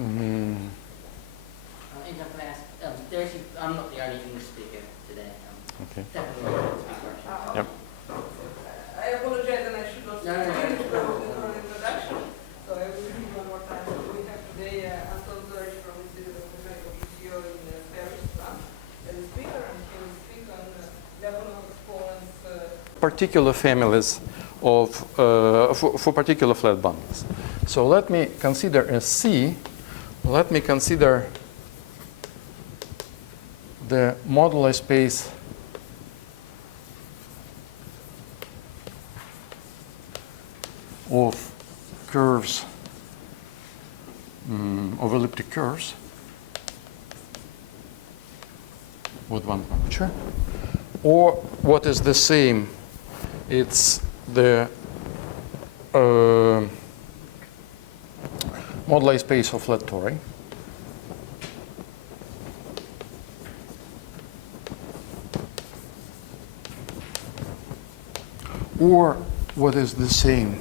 Mm. In the class, I'm not the only English speaker today. Okay. Definitely not the speaker. Yep. I apologize, and I should not No, no, no. finish the introduction. So I will read one more time. So we have today Anton Zorich from the Institute of Mechanical Physio in Paris, France, as a speaker, and he will speak on Lyapunov exponents. Particular families of for particular flat bundles. So let me consider as C. Let me consider the modular space of curves, of elliptic curves with one puncture, or what is the same, it's the modular space of flat tori. Or what is the same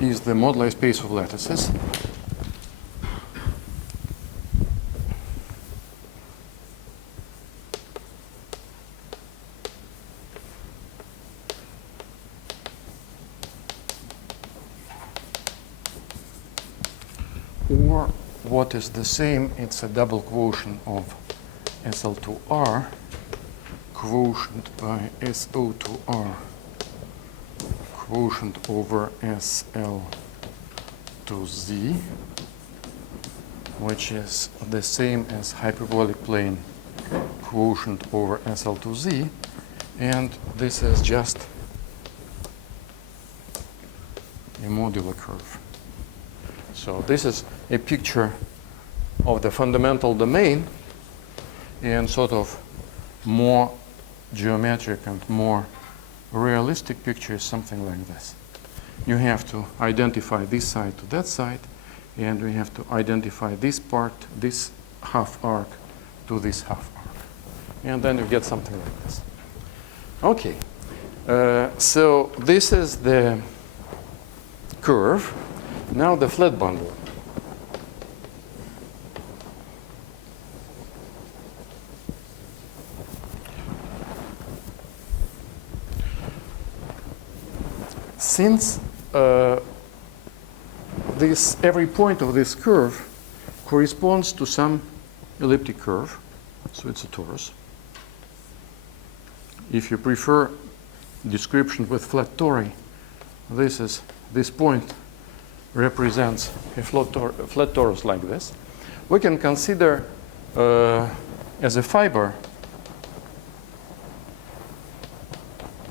is the modular space of lattices. Or what is the same, it's a double quotient of SL2R, quotient by SO2R, quotient over SL to Z, which is the same as hyperbolic plane quotient over SL to Z, and this is just a modular curve. So this is a picture of the fundamental domain, and sort of more geometric and more realistic picture is something like this. You have to identify this side to that side, and we have to identify this part, this half arc to this half arc. And then you get something like this. Okay, so this is the curve. Now the flat bundle. Since every point of this curve corresponds to some elliptic curve, so it's a torus. If you prefer description with flat tori, this point represents a flat torus like this. We can consider as a fiber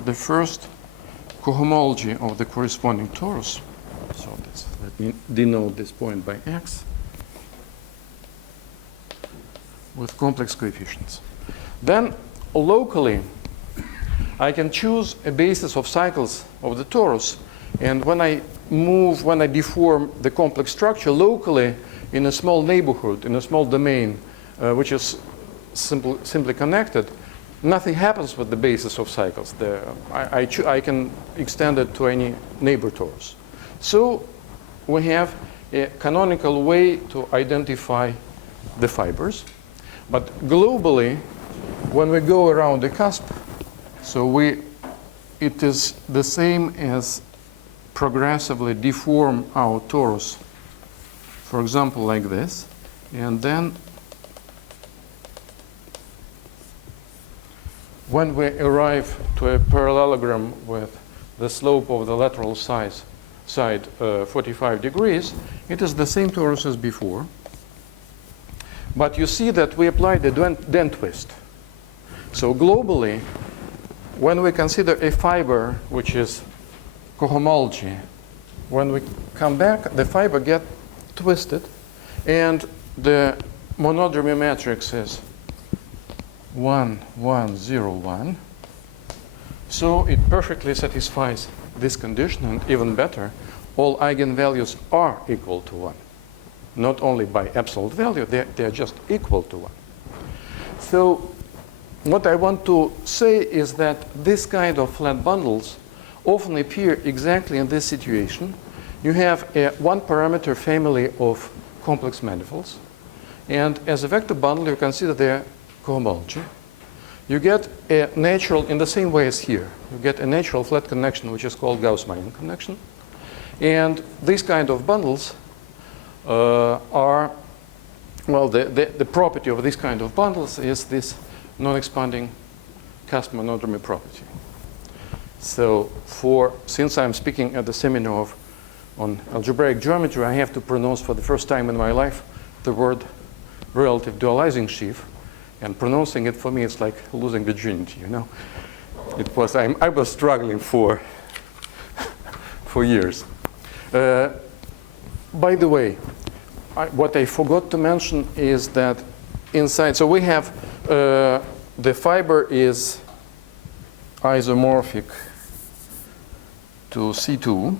the first cohomology of the corresponding torus. So let me denote this point by X with complex coefficients. Then locally, I can choose a basis of cycles of the torus, and when I deform the complex structure locally in a small neighborhood, in a small domain, which is simply connected, nothing happens with the basis of cycles. I can extend it to any neighbor torus. So we have a canonical way to identify the fibers. But globally, when we go around the cusp, so it is the same as progressively deform our torus, for example, like this, and then when we arrive to a parallelogram with the slope of the lateral side 45 degrees, it is the same torus as before. But you see that we apply the Dent twist. So globally, when we consider a fiber which is cohomology, when we come back, the fiber gets twisted, and the monodromy matrix is 1, 1, 0, 1. So it perfectly satisfies this condition, and even better, all eigenvalues are equal to 1. Not only by absolute value, they're just equal to 1. So what I want to say is that this kind of flat bundles often appear exactly in this situation. You have a one-parameter family of complex manifolds. And as a vector bundle, you consider their cohomology. You get a natural, in the same way as here, you get a natural flat connection, which is called Gauss-Manin connection. And these kind of bundles are, well, the property of this kind of bundles is this non-expanding cusp monodromy property. So since I'm speaking at the seminar on algebraic geometry, I have to pronounce for the first time in my life the word relative dualizing sheaf. And pronouncing it for me is like losing virginity, you know. I was struggling for years. By the way, what I forgot to mention is that inside, so we have the fiber is isomorphic to C2.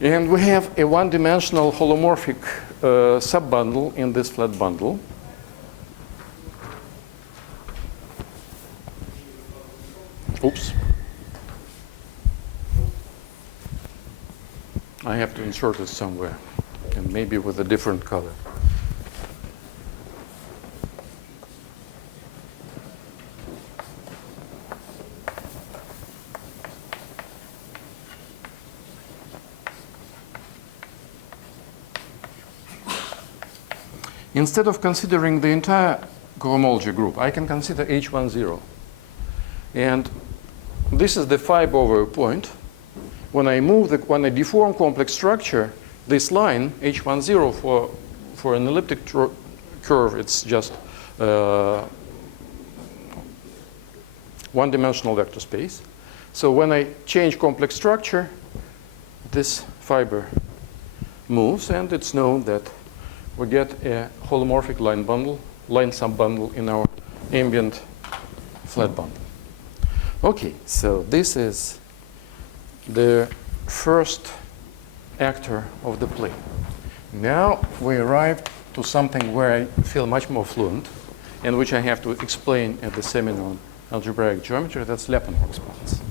And we have a one-dimensional holomorphic subbundle in this flat bundle. Oops. I have to insert it somewhere, and maybe with a different color. Instead of considering the entire cohomology group, I can consider H10. And this is the fiber over a point. When I deform complex structure, this line, H10 for an elliptic curve, it's just one-dimensional vector space. So when I change complex structure, this fiber moves, and it's known that we get a holomorphic line subbundle in our ambient flat bundle. Okay, so this is the first actor of the play. Now we arrive to something where I feel much more fluent, and which I have to explain at the seminar on algebraic geometry. That's Lyapunov exponents.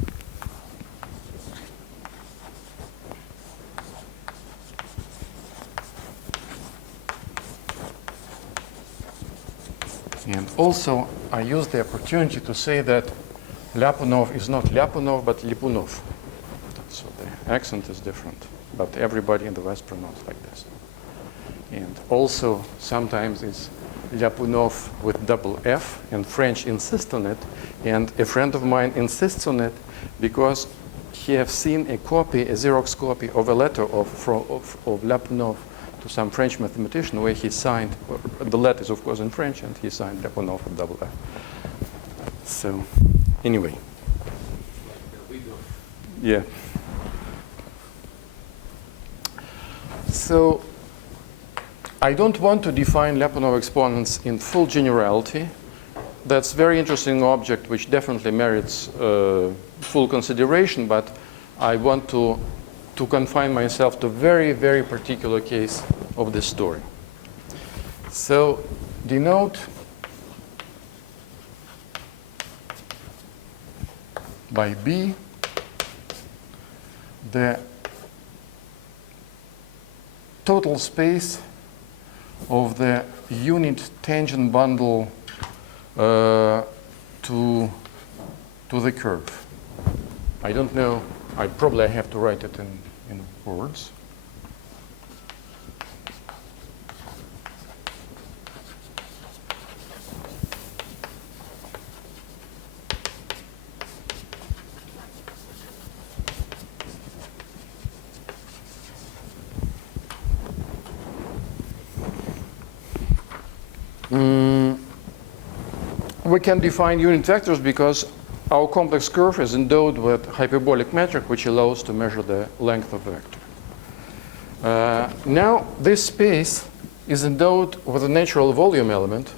And also, I use the opportunity to say that Lyapunov is not Lyapunov, but Lyapunov. So the accent is different, but everybody in the West pronounces like this. And also, sometimes it's Lyapunov with double F, and French insist on it. And a friend of mine insists on it because he has seen a Xerox copy of a letter of Lyapunov to some French mathematician where he signed, the letter is of course in French, and he signed Lyapunov with double F. So, anyway. Yeah. So, I don't want to define Lyapunov exponents in full generality. That's a very interesting object which definitely merits full consideration, but I want to confine myself to a very, very particular case of this story. So, denote by B the total space of the unit tangent bundle to the curve. I don't know. I probably have to write it in words. We can define unit vectors because our complex curve is endowed with hyperbolic metric, which allows to measure the length of the vector. Now, this space is endowed with a natural volume element.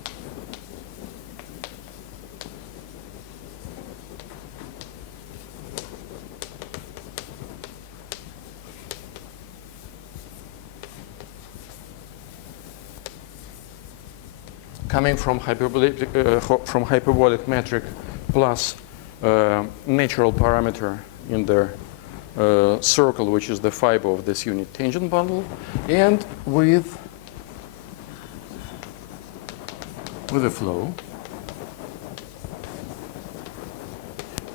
Coming from hyperbolic metric plus natural parameter in the circle, which is the fiber of this unit tangent bundle, and with a flow,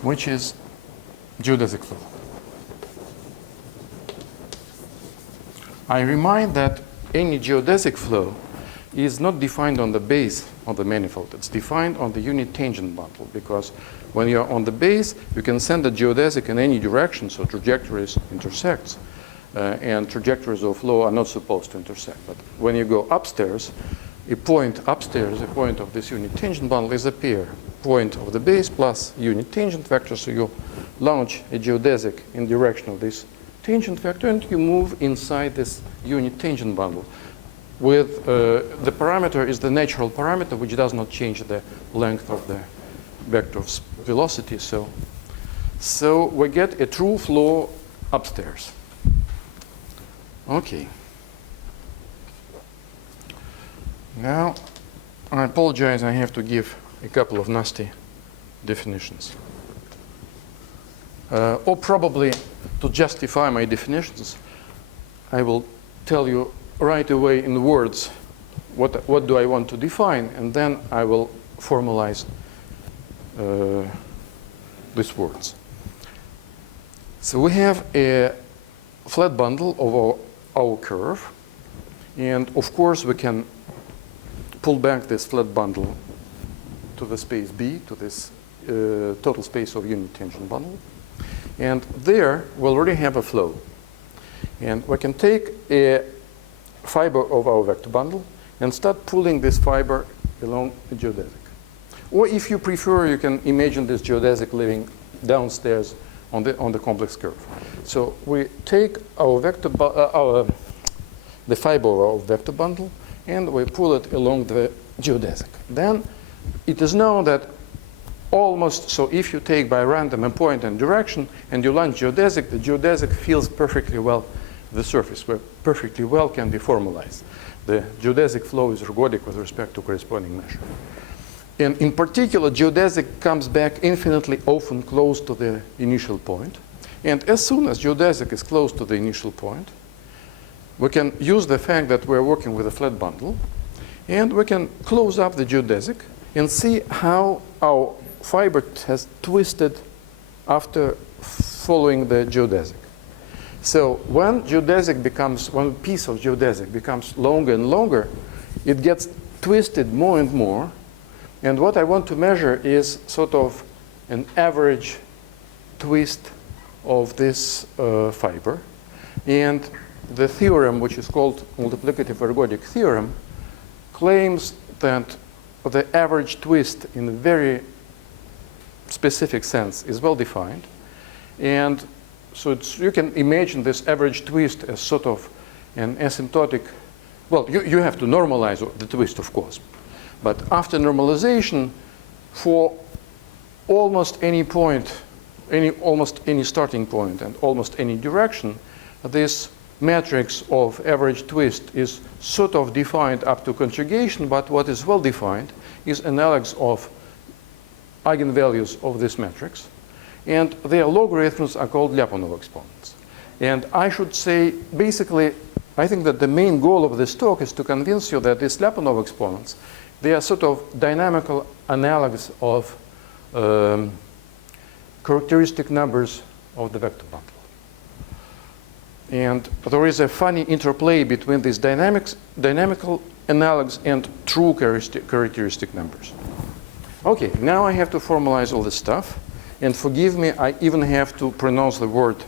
which is geodesic flow. I remind that any geodesic flow is not defined on the base of the manifold. It's defined on the unit tangent bundle, because when you're on the base, you can send a geodesic in any direction, so trajectories intersects, and trajectories of flow are not supposed to intersect. But when you go upstairs, a point upstairs, a point of this unit tangent bundle is a pair, point of the base plus unit tangent vector, so you launch a geodesic in direction of this tangent vector, and you move inside this unit tangent bundle. With the parameter is the natural parameter, which does not change the length of the vector of velocity. So we get a true flow upstairs. Okay. Now, I apologize, I have to give a couple of nasty definitions. Or probably to justify my definitions, I will tell you right away in words what do I want to define, and then I will formalize these words. So we have a flat bundle of our curve, and of course we can pull back this flat bundle to the space B, to this total space of unit tangent bundle. And there we already have a flow. And we can take a fiber of our vector bundle and start pulling this fiber along the geodesic. Or if you prefer, you can imagine this geodesic living downstairs on the complex curve. So we take our the fiber of our vector bundle and we pull it along the geodesic. Then it is known that almost, so if you take by random a point and direction and you launch geodesic, the geodesic feels perfectly well the surface, where perfectly well can be formalized. The geodesic flow is ergodic with respect to corresponding measure. And in particular, geodesic comes back infinitely often close to the initial point. And as soon as geodesic is close to the initial point, we can use the fact that we're working with a flat bundle, and we can close up the geodesic and see how our fiber has twisted after following the geodesic. So when one piece of geodesic becomes longer and longer, it gets twisted more and more. And what I want to measure is sort of an average twist of this fiber. And the theorem, which is called multiplicative ergodic theorem, claims that the average twist in a very specific sense is well defined. And so you can imagine this average twist as sort of an asymptotic. Well, you have to normalize the twist, of course. But after normalization, for almost any point, almost any starting point and almost any direction, this matrix of average twist is sort of defined up to conjugation, but what is well defined is analogous of eigenvalues of this matrix. And their logarithms are called Lyapunov exponents. And I should say, basically, I think that the main goal of this talk is to convince you that these Lyapunov exponents, they are sort of dynamical analogs of characteristic numbers of the vector bundle. And there is a funny interplay between these dynamical analogs and true characteristic numbers. Okay, now I have to formalize all this stuff. And forgive me, I even have to pronounce the word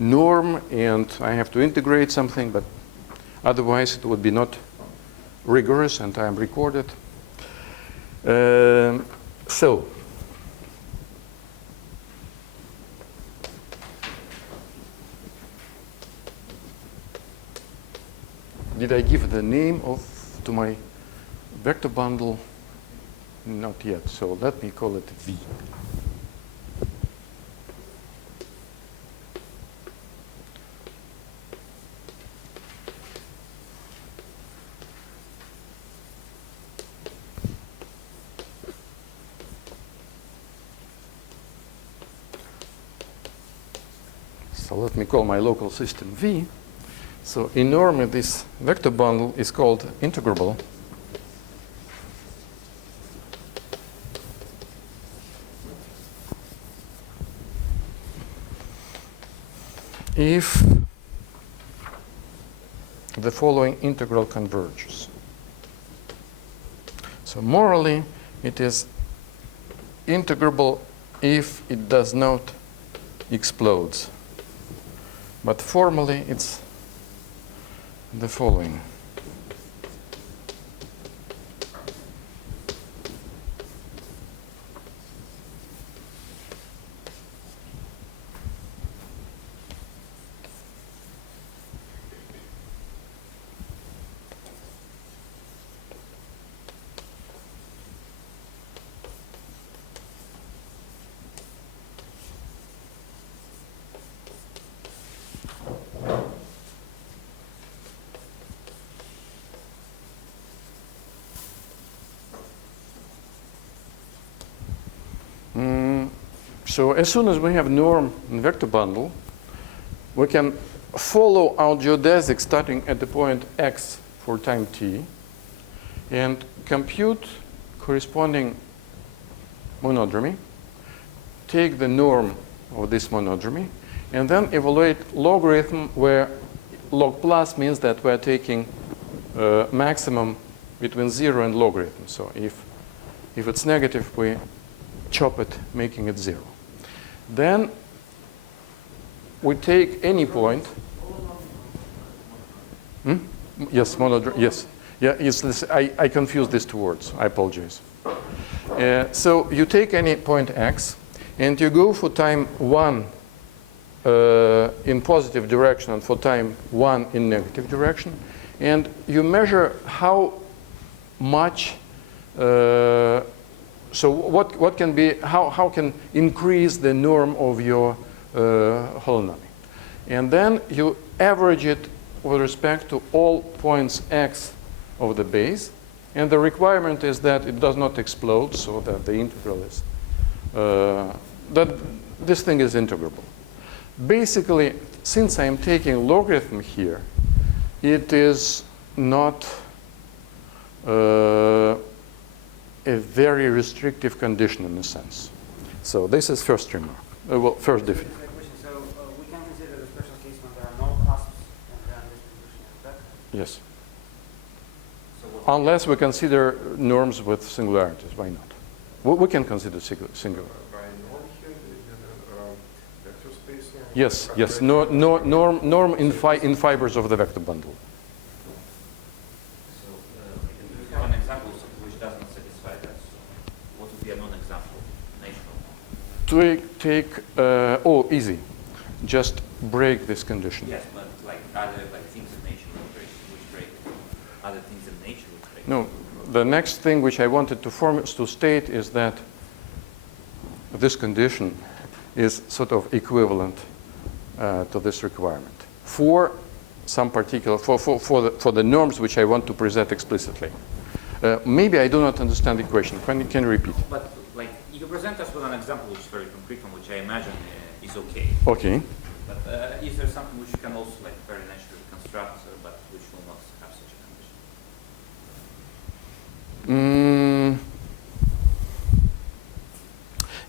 norm, and I have to integrate something, but otherwise it would be not rigorous, and I am recorded. So, did I give the name to my vector bundle? Not yet, so let me call it V. So let me call my local system V. So in norm, this vector bundle is called integrable. If the following integral converges. So morally, it is integrable if it does not explode. But formally, it's the following. So as soon as we have norm in vector bundle, we can follow our geodesic starting at the point x for time t and compute corresponding monodromy, take the norm of this monodromy, and then evaluate logarithm where log plus means that we're taking maximum between 0 and logarithm. So if it's negative, we chop it, making it 0. Then we take any point. Yes, monodromy. Yes. Yeah, yes, I confused these two words. I apologize. So you take any point x, and you go for time 1 in positive direction and for time 1 in negative direction. And you measure how much, so what can be, how can increase the norm of your holonomy. And then you average it with respect to all points x of the base. And the requirement is that it does not explode, so that the integral is, that this thing is integrable. Basically, since I'm taking logarithm here, it is not a very restrictive condition in a sense. So this is first remark. Well, first definition. So we can consider the special case when there are no cusps and then this condition is that? Yes. So Unless we consider norms with singularities. Why not? We can consider singular. By norm here, vector space norm? Yes, yes. Norm in fibers of the vector bundle. So we have an example which doesn't satisfy that. So what would be a non-example? Natural. Oh, easy. Just break this condition. Yes, but like other things in nature which break other things in nature which break. No, the next thing which I wanted to state is that this condition is sort of equivalent to this requirement for some particular for the norms which I want to present explicitly. Maybe I do not understand the question. Can you repeat? But like you present us with an example which is very concrete and which I imagine is okay. Okay. But is there something which you can also like very naturally construct, but which will not have such a condition?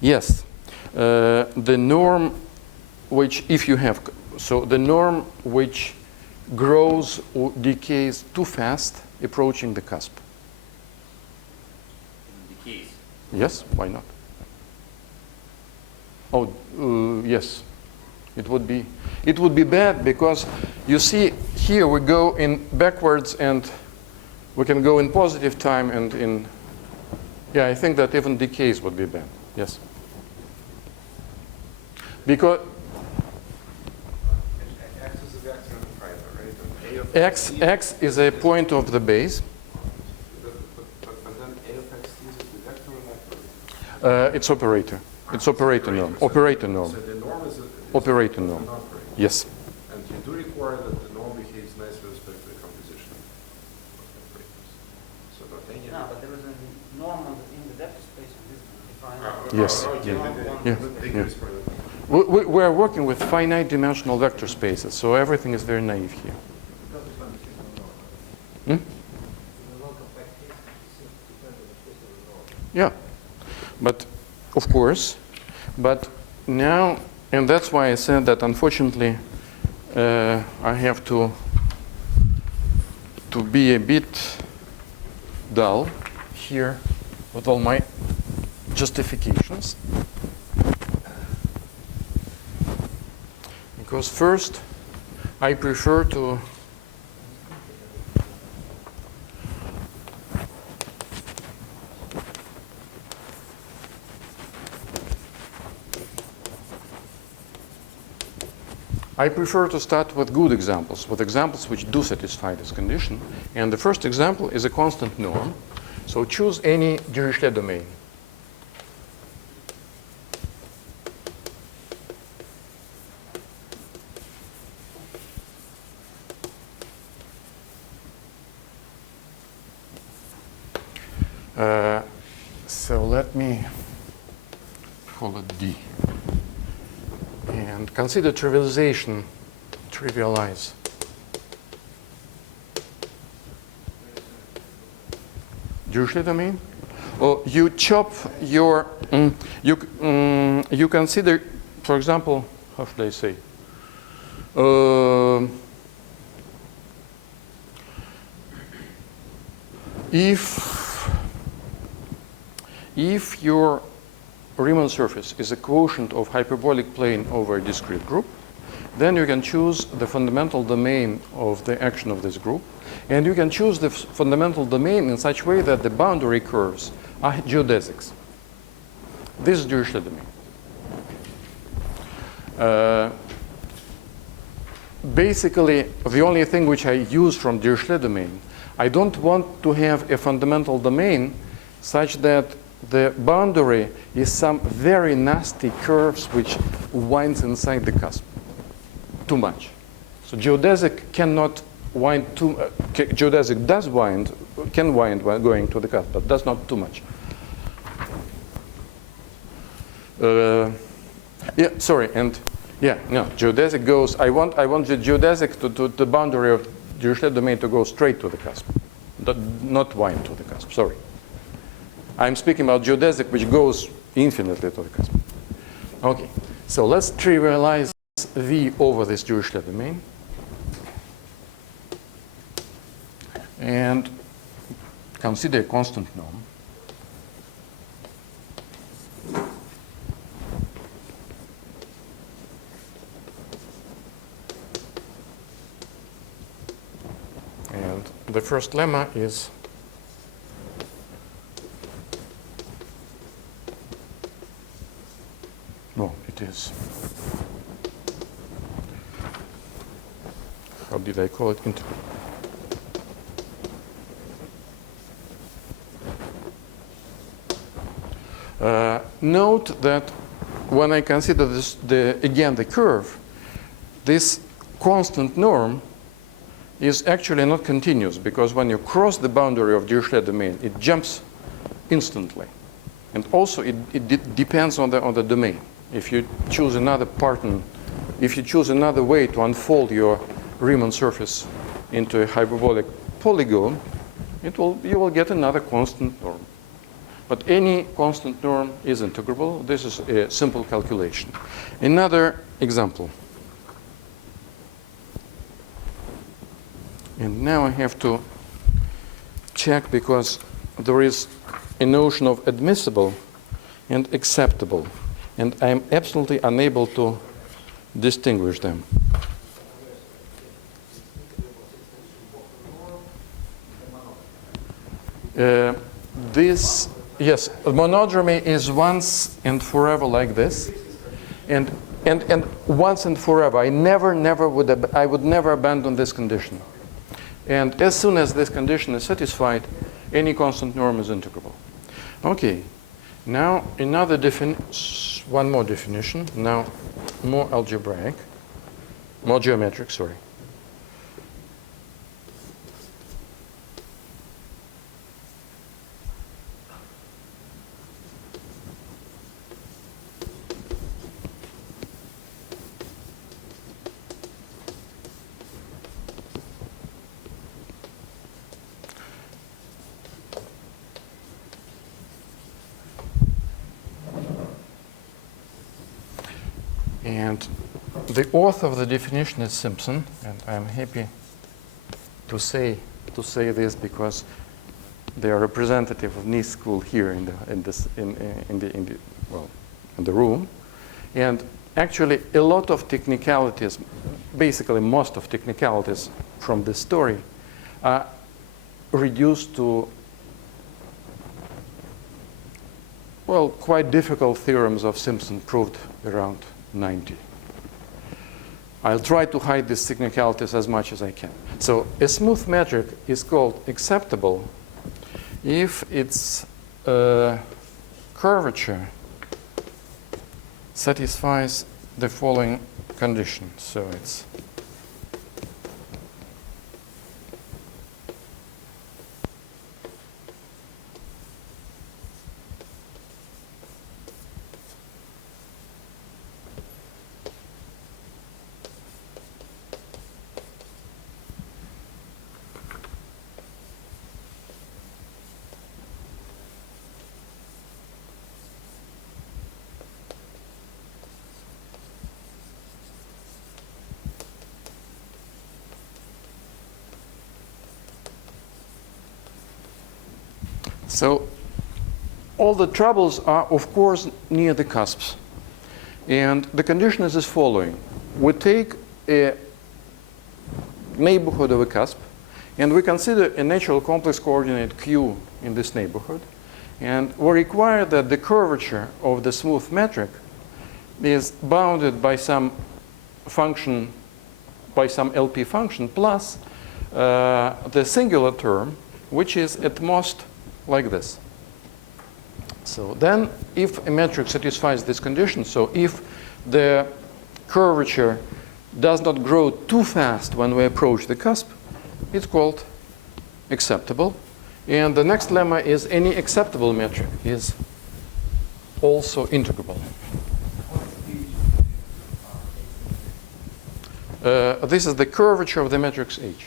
Yes. The norm which, if you have, so the norm which grows or decays too fast, approaching the cusp. Decays. Yes, why not? Oh, yes. It would be bad because you see here we go in backwards and we can go in positive time and in, yeah, I think that even decays would be bad. Yes. Because X is a vector in the fiber, right? And A of x is a point of the base. But then A of x is the vector or not? It's operator. It's operator norm. Operator norm. So the norm is Operator an norm. operator. Yes. And you do require that the norm behaves nicely with respect to the composition of operators. So that any. No, but there is a norm in the vector space and this define. Yes. Okay. Yeah. Take Yeah. this for We are working with finite dimensional vector spaces, so everything is very naive here. Hmm? Yeah, but of course, but now, and that's why I said that unfortunately I have to be a bit dull here with all my justifications. Because first, I prefer to start with good examples, with examples which do satisfy this condition. And the first example is a constant norm. So choose any Dirichlet domain. So let me call it D. And consider trivialization. Trivialize. Dirichlet domain? Or you chop your, you consider, for example, how should I say? If your Riemann surface is a quotient of hyperbolic plane over a discrete group, then you can choose the fundamental domain of the action of this group. And you can choose the fundamental domain in such a way that the boundary curves are geodesics. This is Dirichlet domain. Basically, the only thing which I use from Dirichlet domain, I don't want to have a fundamental domain such that the boundary is some very nasty curves which winds inside the cusp too much. So geodesic cannot wind too. Geodesic does wind, can wind when going to the cusp, but does not too much. Yeah, sorry, and yeah, no, geodesic goes. I want the geodesic to the boundary of Dirichlet domain to go straight to the cusp, not wind to the cusp. Sorry. I'm speaking about geodesic, which goes infinitely to the cusp. Okay, so let's trivialize V over this Dirichlet domain. And consider a constant norm. And the first lemma is how did I call it? Integral. Note that when I consider this, again the curve, this constant norm is actually not continuous, because when you cross the boundary of Dirichlet domain, it jumps instantly, and also it depends on the domain. If you choose another pattern, if you choose another way to unfold your Riemann surface into a hyperbolic polygon, you will get another constant norm. But any constant norm is integrable. This is a simple calculation. Another example. And now I have to check, because there is a notion of admissible and acceptable. And I'm absolutely unable to distinguish them. Yes, monodromy is once and forever like this. And once and forever, I would never abandon this condition. And as soon as this condition is satisfied, any constant norm is integrable. Okay, now another one more definition, now more algebraic, more geometric, sorry. And the author of the definition is Simpson, and I'm happy to say this because they are representative of NIST school here in the room. And actually, a lot of technicalities, basically most of technicalities from this story, are reduced to, well, quite difficult theorems of Simpson proved around 90. I'll try to hide these technicalities as much as I can. So a smooth metric is called acceptable if its curvature satisfies the following conditions. So it's so all the troubles are, of course, near the cusps. And the condition is as following. We take a neighborhood of a cusp, and we consider a natural complex coordinate q in this neighborhood. And we require that the curvature of the smooth metric is bounded by some function, by some LP function, plus the singular term, which is at most like this. So then, if a metric satisfies this condition, so if the curvature does not grow too fast when we approach the cusp, it's called acceptable. And the next lemma is any acceptable metric is also integrable. This is the curvature of the matrix H.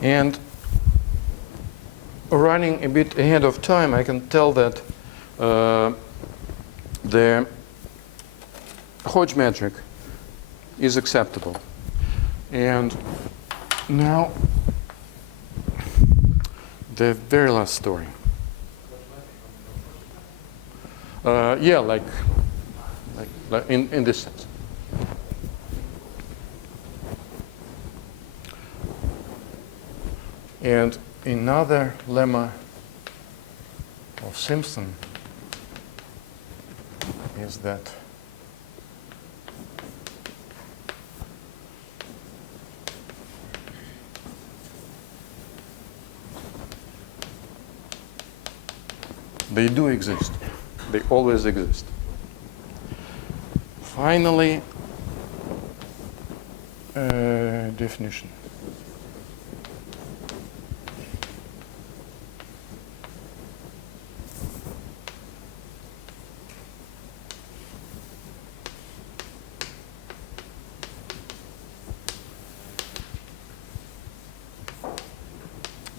And running a bit ahead of time, I can tell that the Hodge metric is acceptable. And now, the very last story. Yeah, like in this sense. And another lemma of Simpson is that they do exist. They always exist. Finally, definition.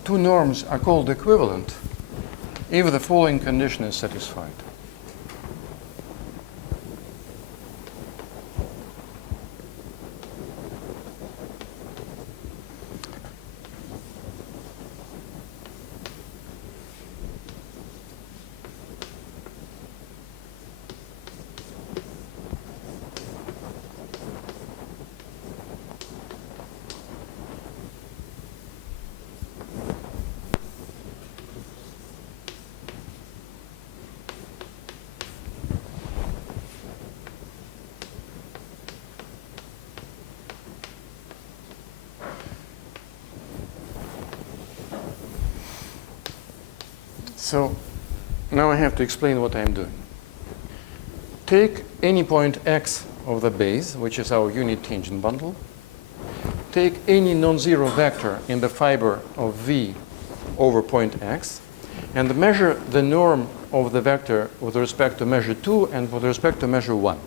Two norms are called equivalent if the following condition is satisfied. So now I have to explain what I'm doing. Take any point x of the base, which is our unit tangent bundle. Take any non-zero vector in the fiber of v over point x, and measure the norm of the vector with respect to measure 2 and with respect to measure 1.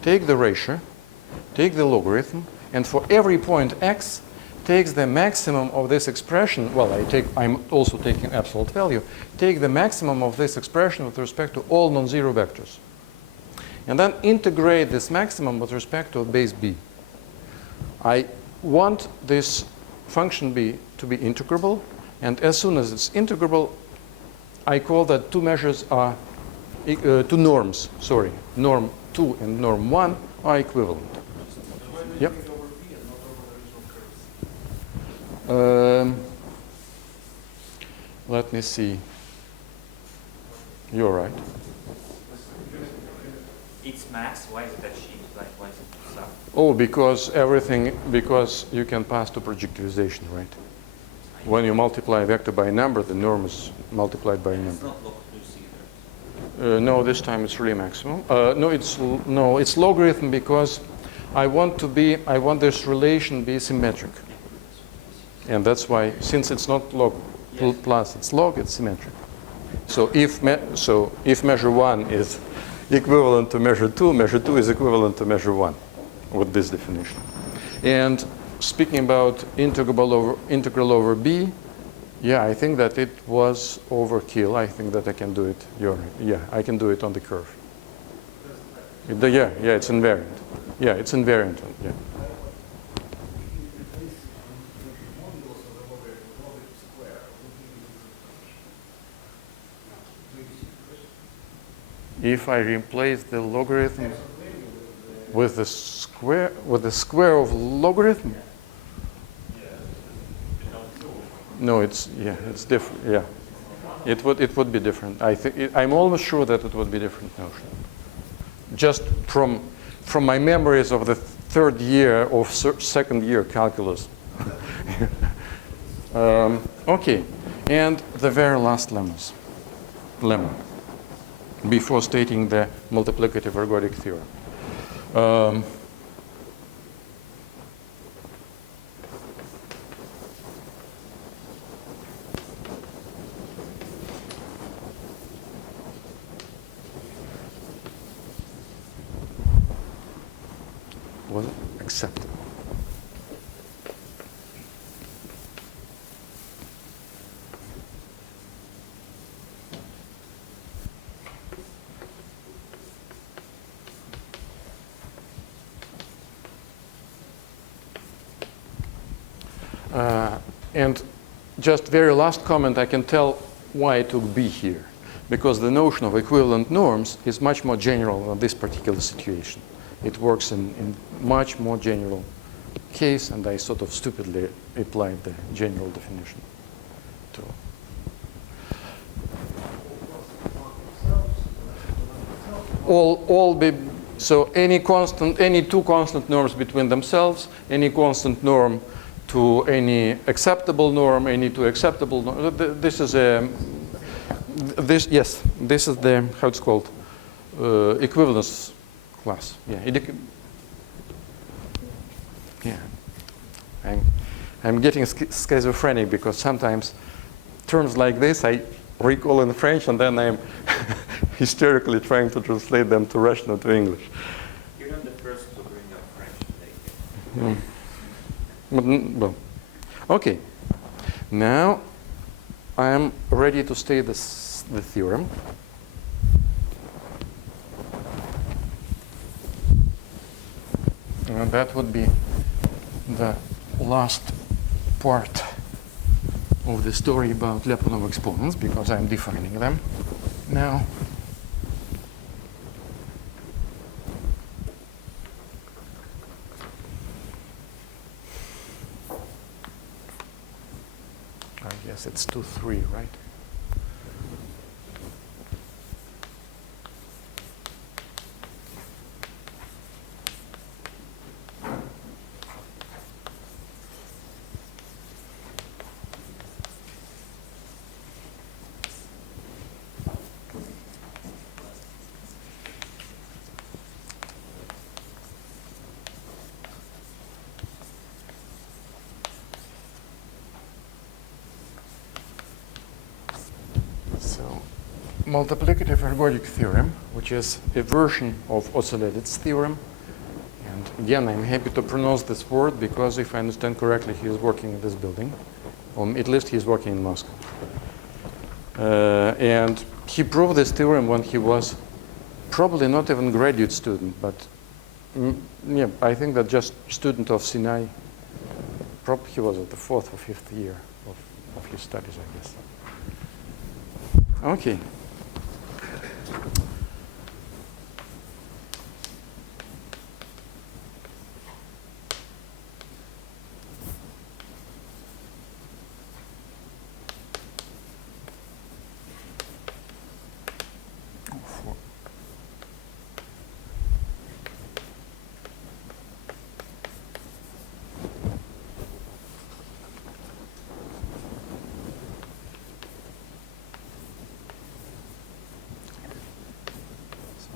Take the ratio, take the logarithm, and for every point x, takes the maximum of this expression. Well, I'm also taking absolute value. Take the maximum of this expression with respect to all non-zero vectors. And then integrate this maximum with respect to base b. I want this function b to be integrable. And as soon as it's integrable, I call that two measures are, two norms, sorry. Norm 2 and norm 1 are equivalent. Yep. Let me see. You're right. It's max. Why is it achieved? Like, why is it sub? Oh, because you can pass to projectivization, right? When you multiply a vector by a number, the norm is multiplied by a It's number. not log plus either. No, this time it's really maximum. No, it's logarithm because I want this relation be symmetric. And that's why, since it's not log plus, it's log, it's symmetric. So if measure 1 is equivalent to measure 2 is equivalent to measure 1 with this definition. And speaking about integral over b, yeah, I think that it was overkill. I think that I can do it. Yeah, I can do it on the curve. Yeah, it's invariant. Yeah, it's invariant. Yeah. If I replace the logarithm with the square of logarithm, no, it's different. Yeah, it would be different. I'm almost sure that it would be different notion. Just from my memories of the third year or second year calculus. Okay, and the very last lemma, before stating the multiplicative ergodic theorem. Was accepted. And just very last comment, I can tell why I took B here. Because the notion of equivalent norms is much more general in this particular situation. It works in much more general case, and I sort of stupidly applied the general definition to. So any two constant norms between themselves, any constant norm to any acceptable norm, any two acceptable norms. This is the how it's called, equivalence class. Yeah, I'm getting schizophrenic because sometimes terms like this I recall in French and then I'm hysterically trying to translate them to Russian or to English. You're not the first to bring up French today. Well, okay. Now I am ready to state the theorem. And that would be the last part of the story about Lyapunov exponents, because I'm defining them now. I guess it's 2, 3, right? multiplicative ergodic theorem, which is a version of Oscillatet's theorem. And again, I'm happy to pronounce this word because if I understand correctly, he is working in this building. Or at least he's working in Moscow. And he proved this theorem when he was probably not even graduate student, but yeah, I think that just student of Sinai. Probably he was at the 4th or 5th year of his studies, I guess. Okay.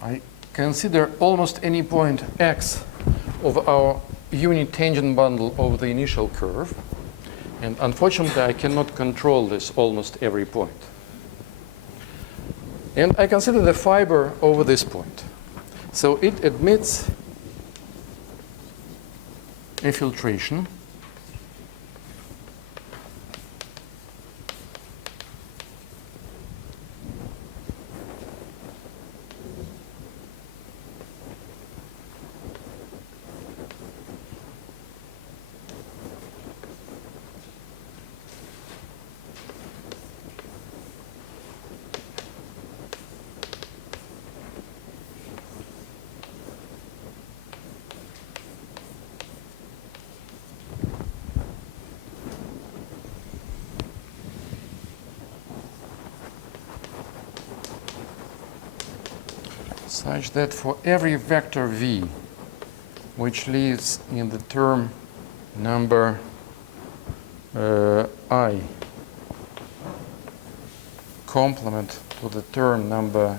I consider almost any point x of our unit tangent bundle over the initial curve. And unfortunately, I cannot control this almost every point. And I consider the fiber over this point. So it admits a filtration. Such that for every vector v, which lives in the term number I, complement to the term number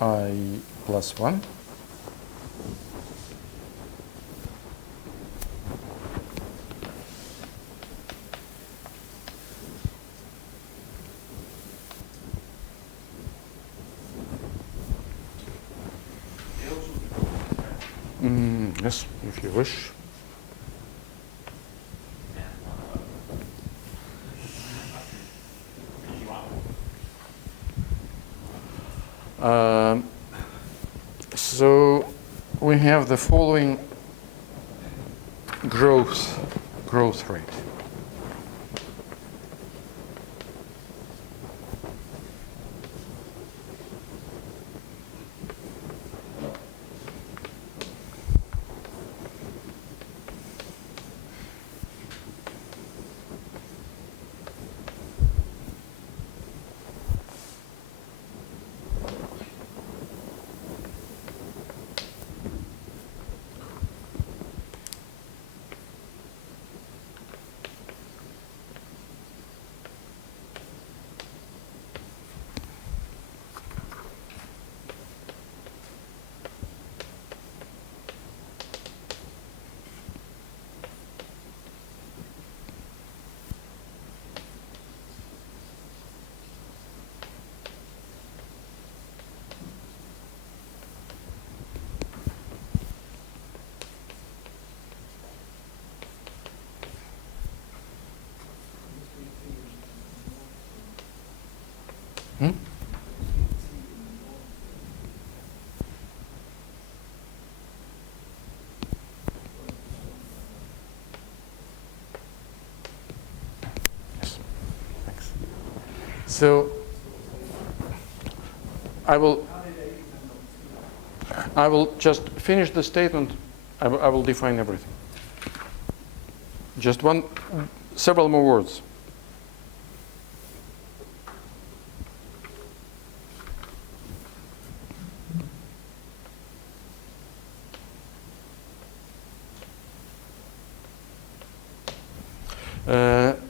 I plus 1, yes, if you wish. So we have the following growth rate. So I will just finish the statement. I will define everything. Just several more words.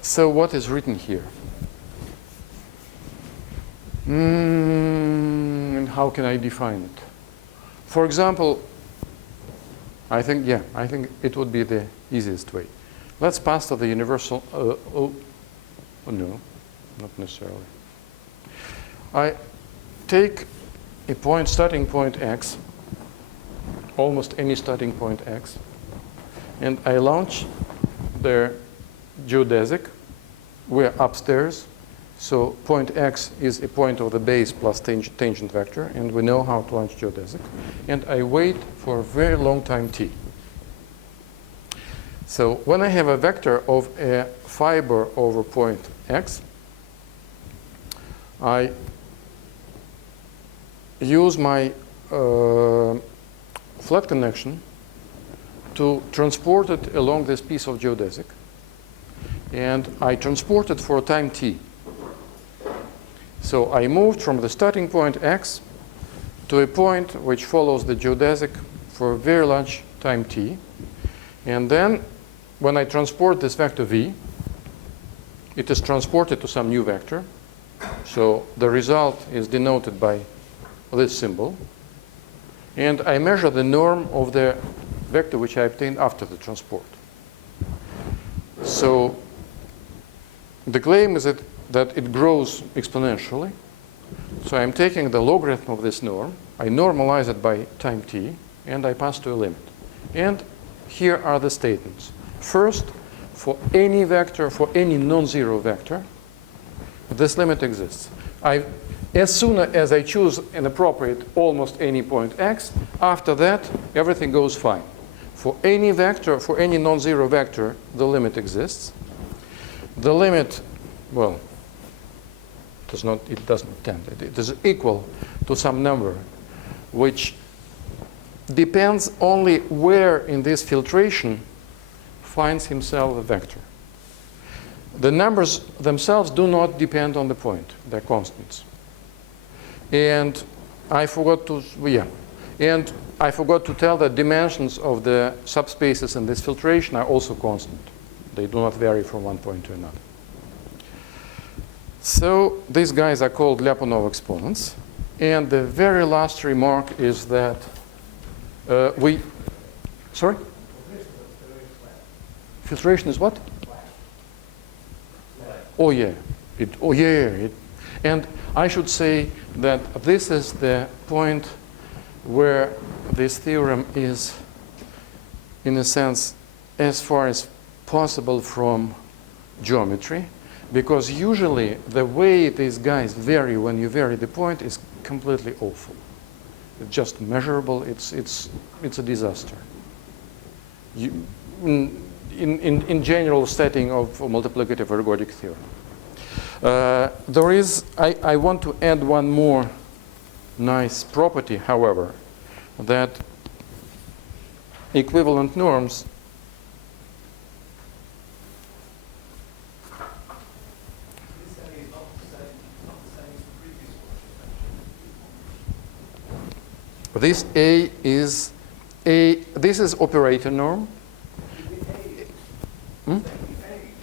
So what is written here? And how can I define it? For example, I think it would be the easiest way. Let's pass to the universal. No, not necessarily. take a point, starting point x, almost any starting point x, and I launch the geodesic. We're upstairs, so point x is a point of the base plus tangent vector, and we know how to launch geodesic. And I wait for a very long time t. So when I have a vector of a fiber over point x, I use my flat connection to transport it along this piece of geodesic. And I transport it for a time t. So I moved from the starting point x to a point which follows the geodesic for a very large time t. And then when I transport this vector v, it is transported to some new vector. So the result is denoted by this symbol. And I measure the norm of the vector which I obtained after the transport. So the claim is that it grows exponentially. So I'm taking the logarithm of this norm. I normalize it by time t, and I pass to a limit. And here are the statements. First, for any vector, for any non-zero vector, this limit exists. As soon as I choose an appropriate almost any point x, after that, everything goes fine. For any vector, for any non-zero vector, the limit exists. The limit, well, it doesn't tend. It is equal to some number, which depends only where in this filtration finds himself a vector. The numbers themselves do not depend on the point. They're constants. And I forgot to tell that dimensions of the subspaces in this filtration are also constant. They do not vary from one point to another. So these guys are called Lyapunov exponents. And the very last remark is that sorry? Filtration is what? Oh yeah. And I should say that this is the point where this theorem is, in a sense, as far as possible from geometry, because usually the way these guys vary when you vary the point is completely awful. It's just measurable. It's a disaster. In general setting of multiplicative ergodic theorem. I want to add one more nice property, however, that equivalent norms this is operator norm.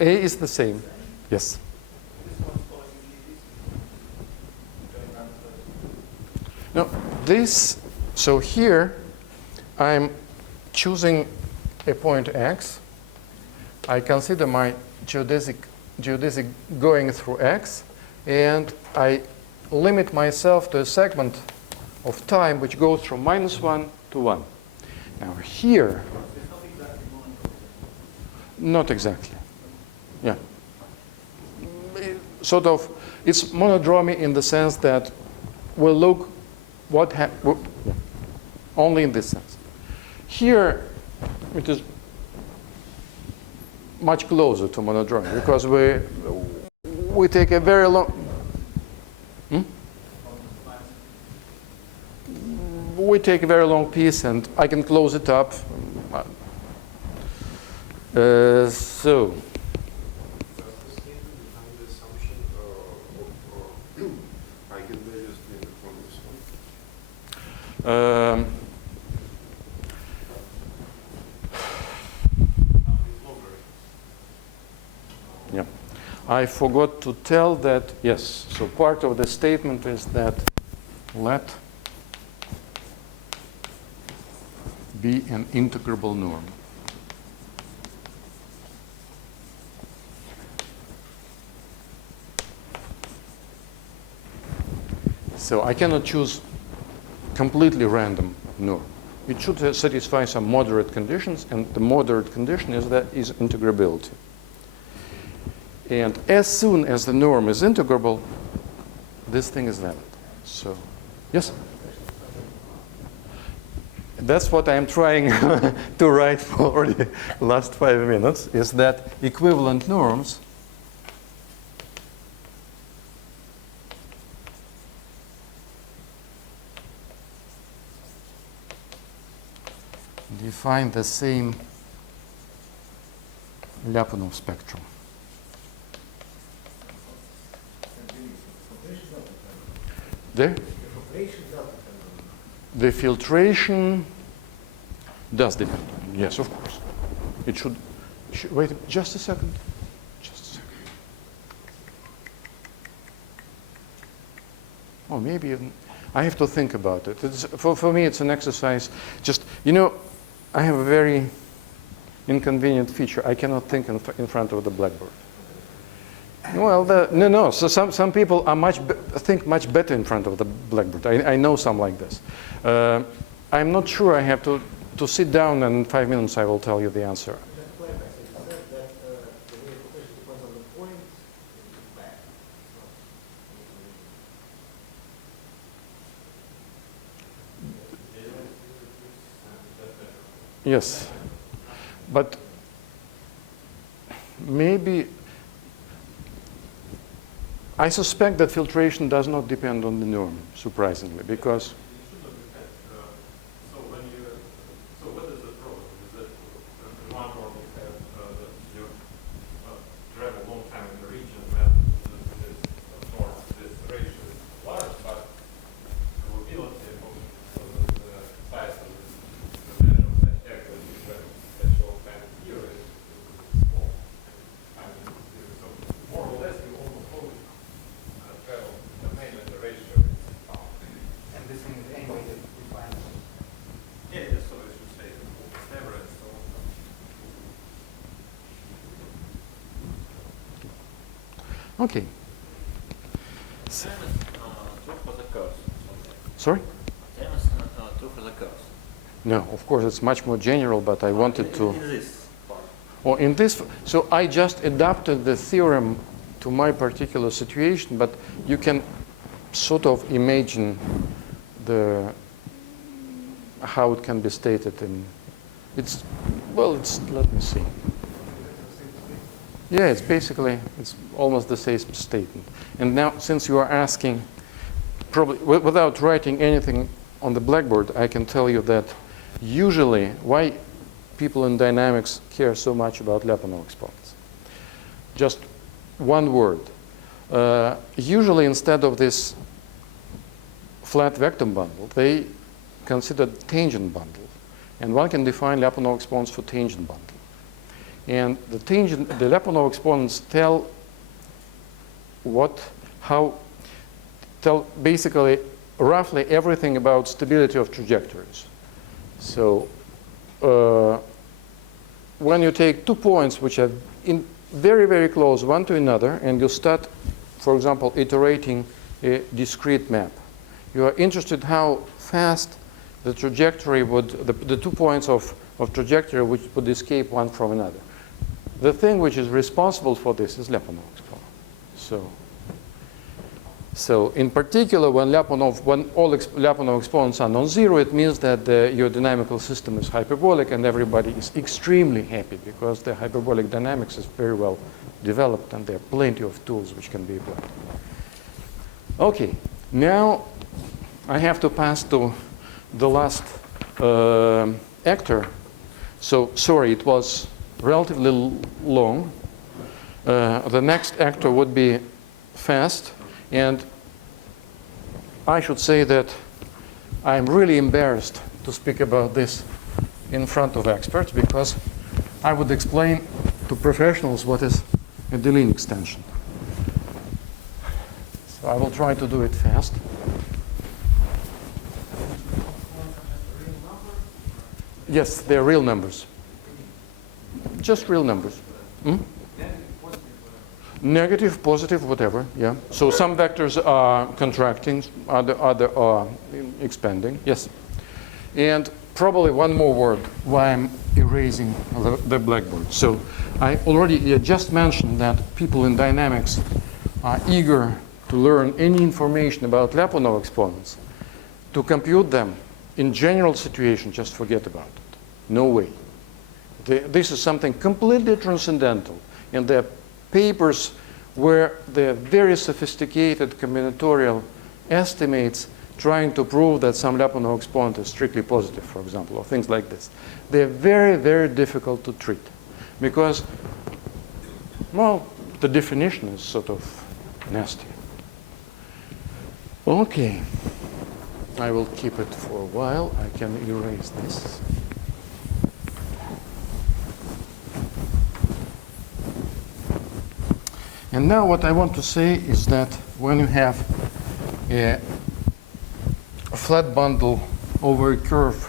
A is the same. Yes. Now so here I'm choosing a point x. I consider my geodesic going through x, and I limit myself to a segment of time which goes from -1 to 1. Now here, not exactly. Yeah. Sort of, it's monodromy in the sense that we'll look only in this sense. Here, it is much closer to monodromy because we take a very long. We take a very long piece, and I can close it up. So. Yeah, I forgot to tell that, yes, so part of the statement is that let be an integrable norm. So I cannot choose completely random norm. It should satisfy some moderate conditions, and the moderate condition is integrability. And as soon as the norm is integrable, this thing is valid. So, yes? That's what I'm trying to write for the last 5 minutes, is that equivalent norms define the same Lyapunov spectrum. The filtration does depend on it. Yes, of course. It should wait just a second. Just a second. Oh, maybe I have to think about it. For me, it's an exercise. Just, I have a very inconvenient feature. I cannot think in front of the blackboard. Well, no. So some people are think much better in front of the blackboard. I know some like this. I'm not sure. I have to sit down, and in 5 minutes I will tell you the answer. Yes, but maybe I suspect that filtration does not depend on the norm, surprisingly, because so what is the problem? Is that in one norm you have you travel a long time in the region when this ratio is large, but the mobility of the size of the measure of that actor that short time here is small. So more or less you almost always travel the domain when the ratio is found. And this thing is anyway defined. Yeah, so I should say almost never and so on. okay. True for the curves. Sorry? Same as true for the curves. No, of course it's much more general, but I wanted to. In this part. Or in this, so I just adapted the theorem to my particular situation, but you can sort of imagine how it can be stated let me see. Yeah, it's almost the same statement. And now, since you are asking, probably without writing anything on the blackboard, I can tell you that usually why people in dynamics care so much about Lyapunov exponents. Just one word. Usually instead of this flat vector bundle, they consider tangent bundle. And one can define Lyapunov exponents for tangent bundle. And the Lyapunov exponents tell basically roughly everything about stability of trajectories. So when you take 2 points which are very, very close one to another, and you start, for example, iterating a discrete map, you are interested how fast the trajectory the 2 points of trajectory which would escape one from another. The thing which is responsible for this is Lyapunov exponent. So in particular, when all Lyapunov exponents are non-zero, it means that your dynamical system is hyperbolic, and everybody is extremely happy because the hyperbolic dynamics is very well developed, and there are plenty of tools which can be applied. Okay, now I have to pass to the last actor. So sorry, it was relatively long. The next actor would be fast. And I should say that I'm really embarrassed to speak about this in front of experts, because I would explain to professionals what is a Deligne extension. So I will try to do it fast. Yes, they're real numbers. Just real numbers. Negative, positive, whatever, yeah. So some vectors are contracting, other are expanding, yes. And probably one more word why I'm erasing the blackboard. So I already just mentioned that people in dynamics are eager to learn any information about Lyapunov exponents. To compute them in general situation, just forget about it. No way. This is something completely transcendental. And there are papers where the very sophisticated combinatorial estimates trying to prove that some Lyapunov exponent is strictly positive, for example, or things like this. They're very, very difficult to treat because, well, the definition is sort of nasty. Okay. I will keep it for a while. I can erase this. And now what I want to say is that when you have a flat bundle over a curve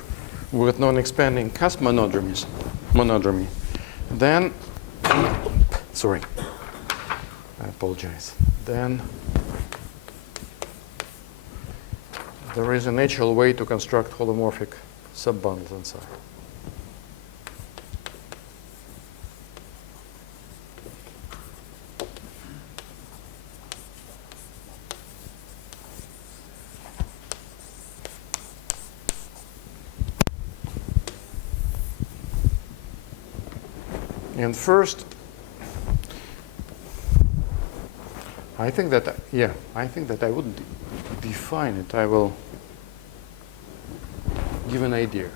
with non-expanding cusp monodromy, then, sorry, I apologize. Then there is a natural way to construct holomorphic subbundles inside. And first, I think that I wouldn't define it. I will give an idea.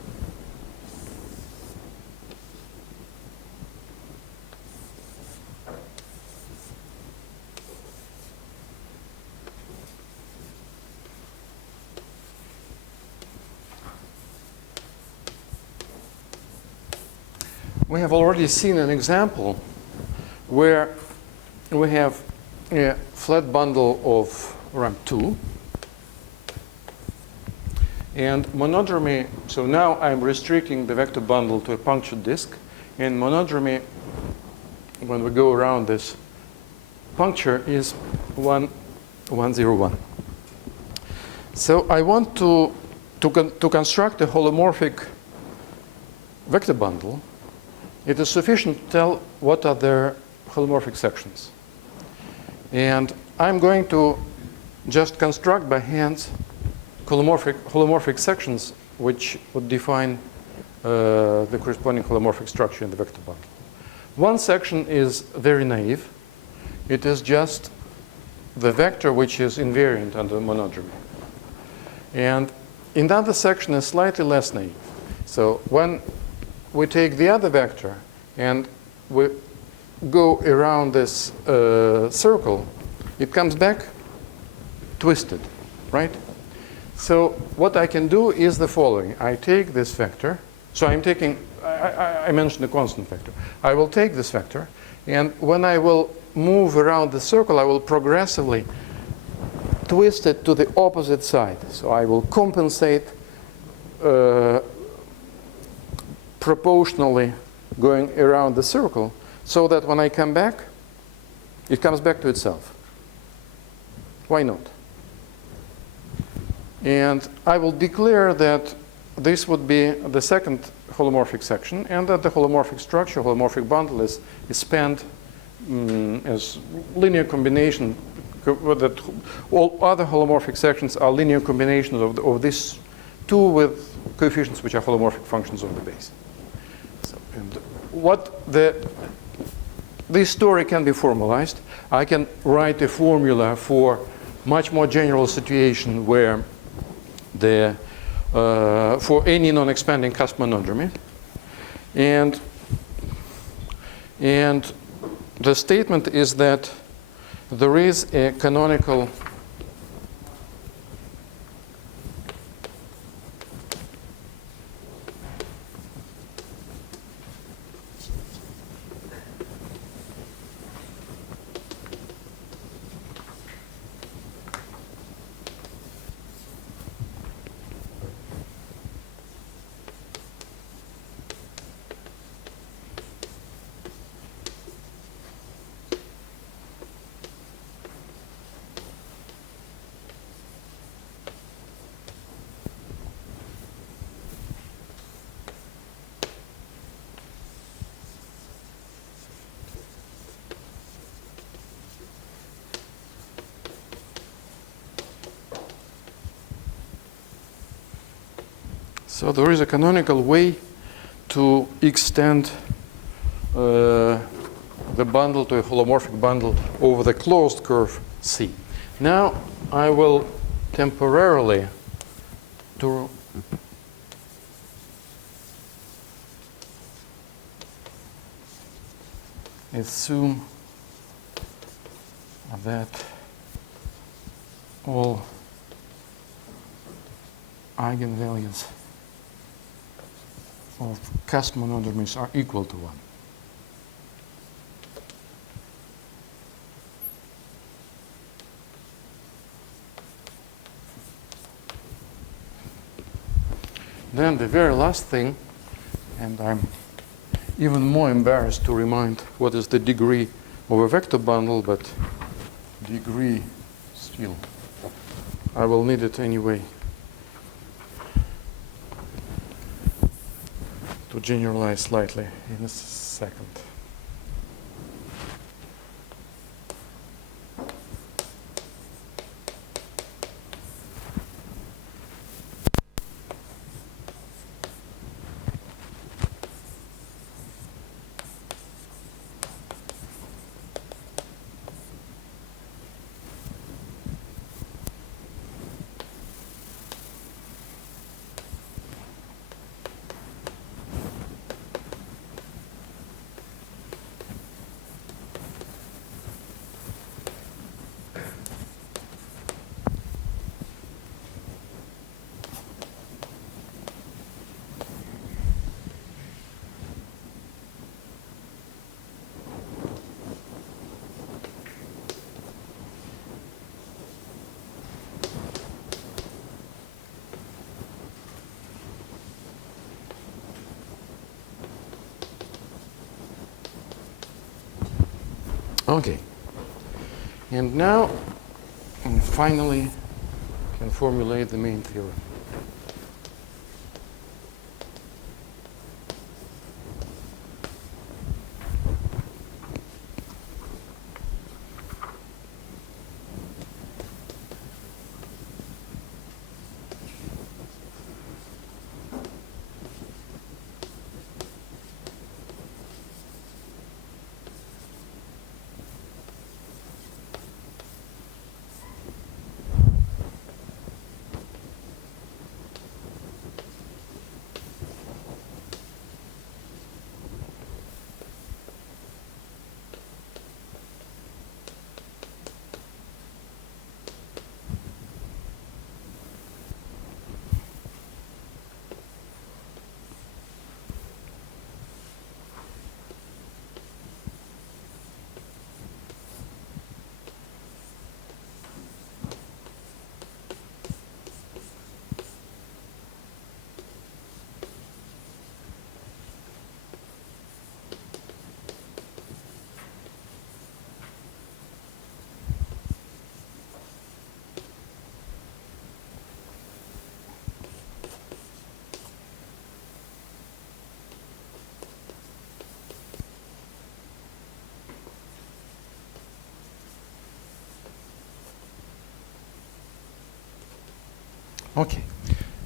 We have already seen an example where we have a flat bundle of rank 2 and monodromy. So now I'm restricting the vector bundle to a punctured disk, and monodromy, when we go around this puncture, is 1, 1, 0, 1. So I want to construct a holomorphic vector bundle. It is sufficient to tell what are their holomorphic sections. And I'm going to just construct by hand holomorphic sections which would define the corresponding holomorphic structure in the vector bundle. One section is very naive. It is just the vector which is invariant under monodromy. And another section is slightly less naive. So when we take the other vector and we go around this circle, it comes back twisted, right? So what I can do is the following. I take this vector. So I'm taking, I mentioned the constant vector. I will take this vector, and when I will move around the circle, I will progressively twist it to the opposite side. So I will compensate proportionally going around the circle so that when I come back, it comes back to itself. Why not? And I will declare that this would be the second holomorphic section, and that the holomorphic structure, holomorphic bundle, is spanned as linear combination, that all other holomorphic sections are linear combinations of these two with coefficients which are holomorphic functions of the base. So, and this story can be formalized. I can write a formula for much more general situation where for any non-expanding cusp monodromy, and the statement is that there is a canonical So there is a canonical way to extend the bundle to a holomorphic bundle over the closed curve C. Now I will temporarily assume that all eigenvalues of cusp monodromies are equal to 1. Then the very last thing, and I'm even more embarrassed to remind what is the degree of a vector bundle, but degree still, I will need it anyway to generalize slightly in a second. Okay. And now, finally, can formulate the main theorem. Okay,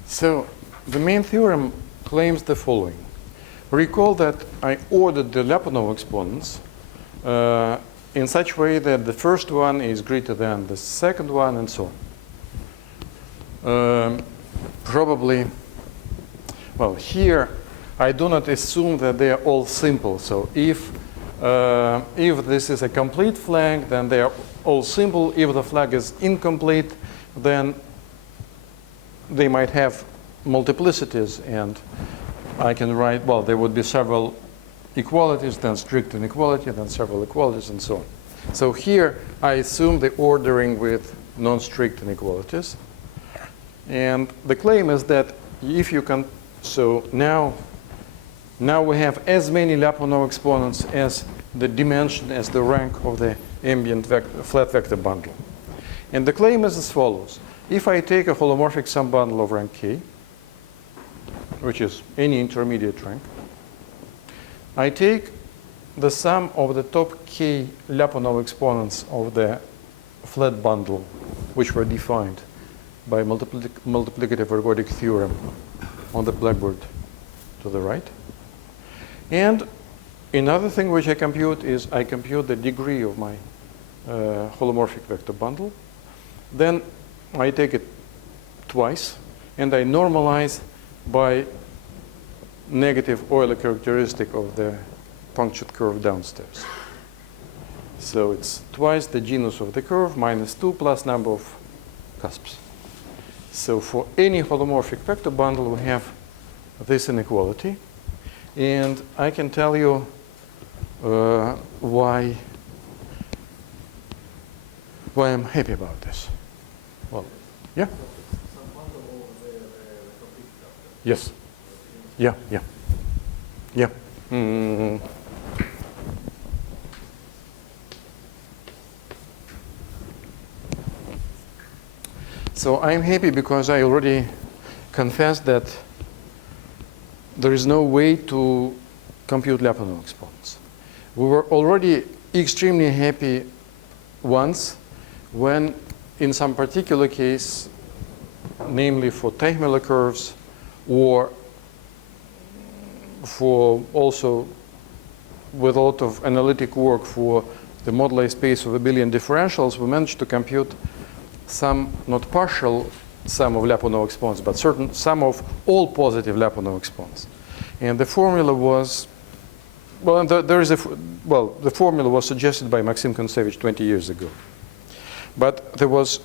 so the main theorem claims the following. Recall that I ordered the Lyapunov exponents in such a way that the first one is greater than the second one and so on. Probably, well, here I do not assume that they are all simple. So if this is a complete flag, then they are all simple. If the flag is incomplete, then they might have multiplicities, and I can write, well, there would be several equalities, then strict inequality, then several equalities, and so on. So here I assume the ordering with non-strict inequalities. And the claim is that if you can, so now we have as many Lyapunov exponents as the dimension, as the rank of the ambient flat vector bundle. And the claim is as follows. If I take a holomorphic sum bundle of rank K, which is any intermediate rank, I take the sum of the top K Lyapunov exponents of the flat bundle, which were defined by multiplicative ergodic theorem on the blackboard to the right. And another thing which I compute is I compute the degree of my holomorphic vector bundle. Then I take it twice, and I normalize by negative Euler characteristic of the punctured curve downstairs. So it's twice the genus of the curve minus 2 plus number of cusps. So for any holomorphic vector bundle, we have this inequality. And I can tell you why I'm happy about this. Well, yeah? Yes. Yeah, yeah. Yeah. Mm. So I'm happy because I already confessed that there is no way to compute Lyapunov exponents. We were already extremely happy once when, in some particular case, namely for Teichmuller curves, or for also with a lot of analytic work for the moduli space of abelian differentials, we managed to compute some, not partial sum of Lyapunov exponents, but certain sum of all positive Lyapunov exponents. And the formula was, well, and the formula was suggested by Maxim Kontsevich 20 years ago. But there was,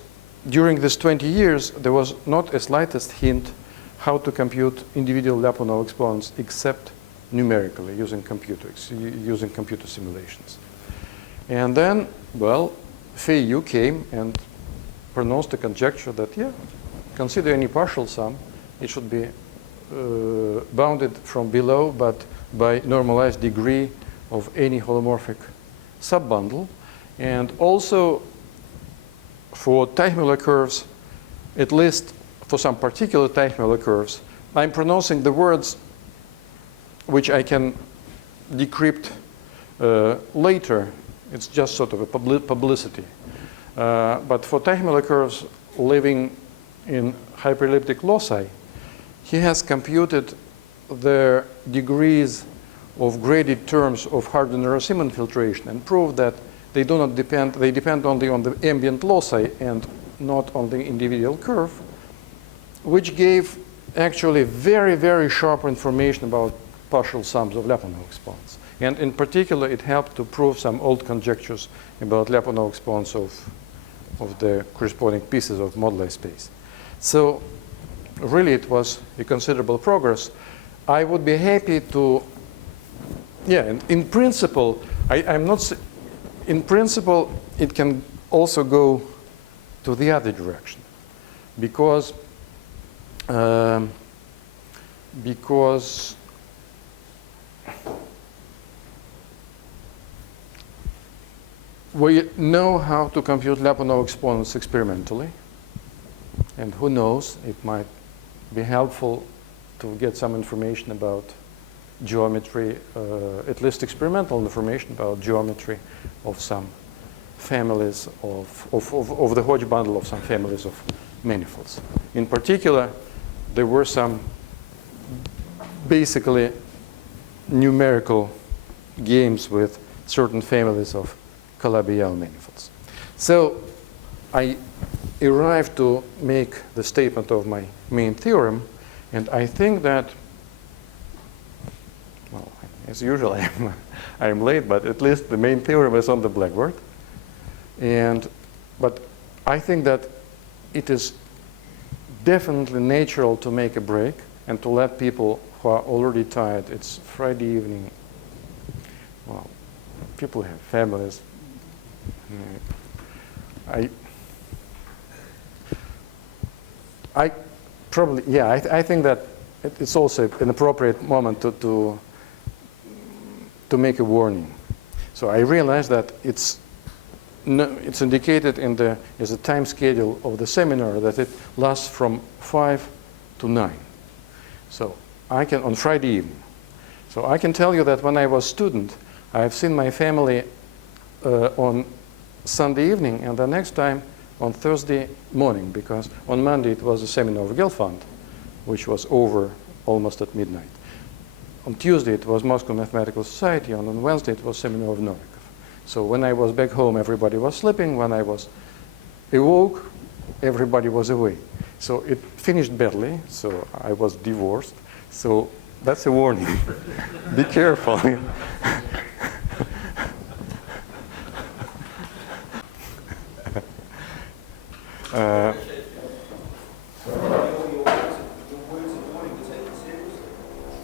during these 20 years, there was not a slightest hint how to compute individual Lyapunov exponents except numerically using computer simulations. And then, well, Fei Yu came and pronounced a conjecture that, yeah, consider any partial sum. It should be bounded from below, but by normalized degree of any holomorphic subbundle. And also for Teichmuller curves, at least for some particular Teichmuller curves, I'm pronouncing the words which I can decrypt later. It's just sort of a publicity. But for Teichmuller curves living in hyperelliptic loci, he has computed the degrees of graded terms of Harden-Racine filtration and proved that they do not depend, they depend only on the ambient loci and not on the individual curve, which gave actually very, very sharp information about partial sums of Lyapunov exponents. And in particular, it helped to prove some old conjectures about Lyapunov exponents of the corresponding pieces of moduli space. So really, it was a considerable progress. I would be happy to, yeah, and in principle, I'm not, in principle, it can also go to the other direction because we know how to compute Lyapunov exponents experimentally, and who knows, it might be helpful to get some information about geometry, at least experimental information about geometry of some families of the Hodge bundle of some families of manifolds. In particular, there were some basically numerical games with certain families of Calabi-Yau manifolds. So I arrived to make the statement of my main theorem, and I think that, well, as usual, I'm late, but at least the main theorem is on the blackboard. But I think that it is definitely natural to make a break and to let people who are already tired. It's Friday evening. Well, people have families. I probably, yeah, I think that it's also an appropriate moment to make a warning. So I realize that it's indicated in as a time schedule of the seminar that it lasts from 5 to 9. So I can, on Friday evening. So I can tell you that when I was a student, I've seen my family on Sunday evening, and the next time on Thursday morning, because on Monday it was a seminar of Gelfand, which was over almost at midnight. On Tuesday, it was Moscow Mathematical Society, and on Wednesday, it was seminar of Novikov. So when I was back home, everybody was sleeping. When I was awoke, everybody was awake. So it finished badly, so I was divorced. So that's a warning. Be careful.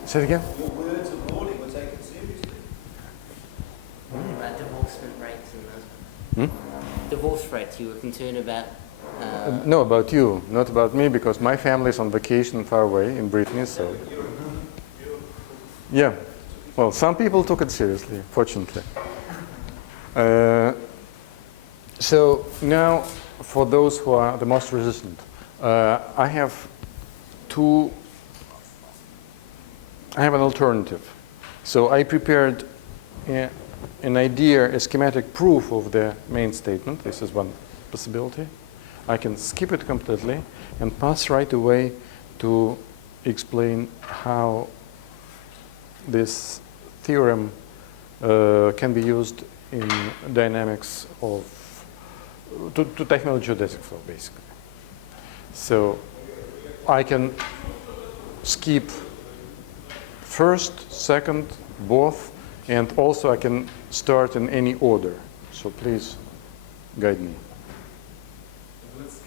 Say it again? Your words of warning were taken seriously. About divorcement rates and those. Divorce rates, you were concerned about. No, about you, not about me, because my family is on vacation far away in Brittany, so. Yeah. Well, some people took it seriously, fortunately. So now, for those who are the most resistant, I have an alternative. So I prepared an idea, a schematic proof of the main statement. This is one possibility. I can skip it completely and pass right away to explain how this theorem can be used in dynamics to technology geodesic flow, basically. So I can skip first, second, both, and also I can start in any order. So please guide me. Let's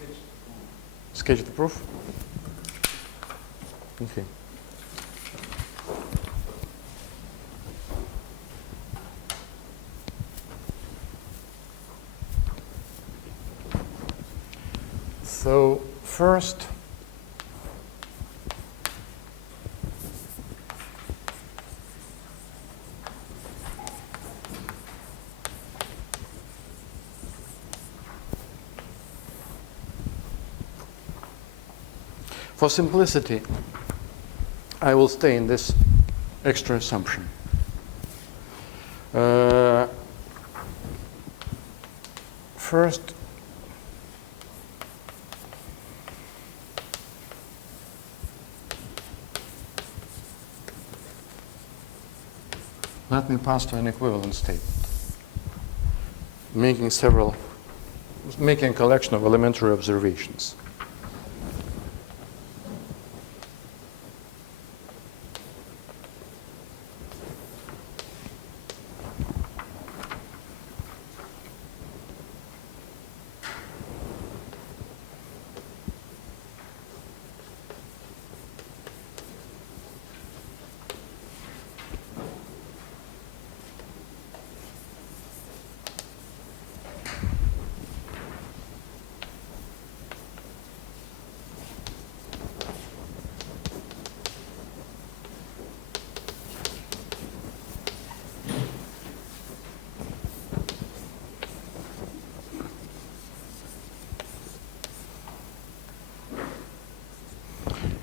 sketch the proof. Sketch the proof? Okay. So first, for simplicity, I will stay in this extra assumption. First, let me pass to an equivalent statement, making a collection of elementary observations.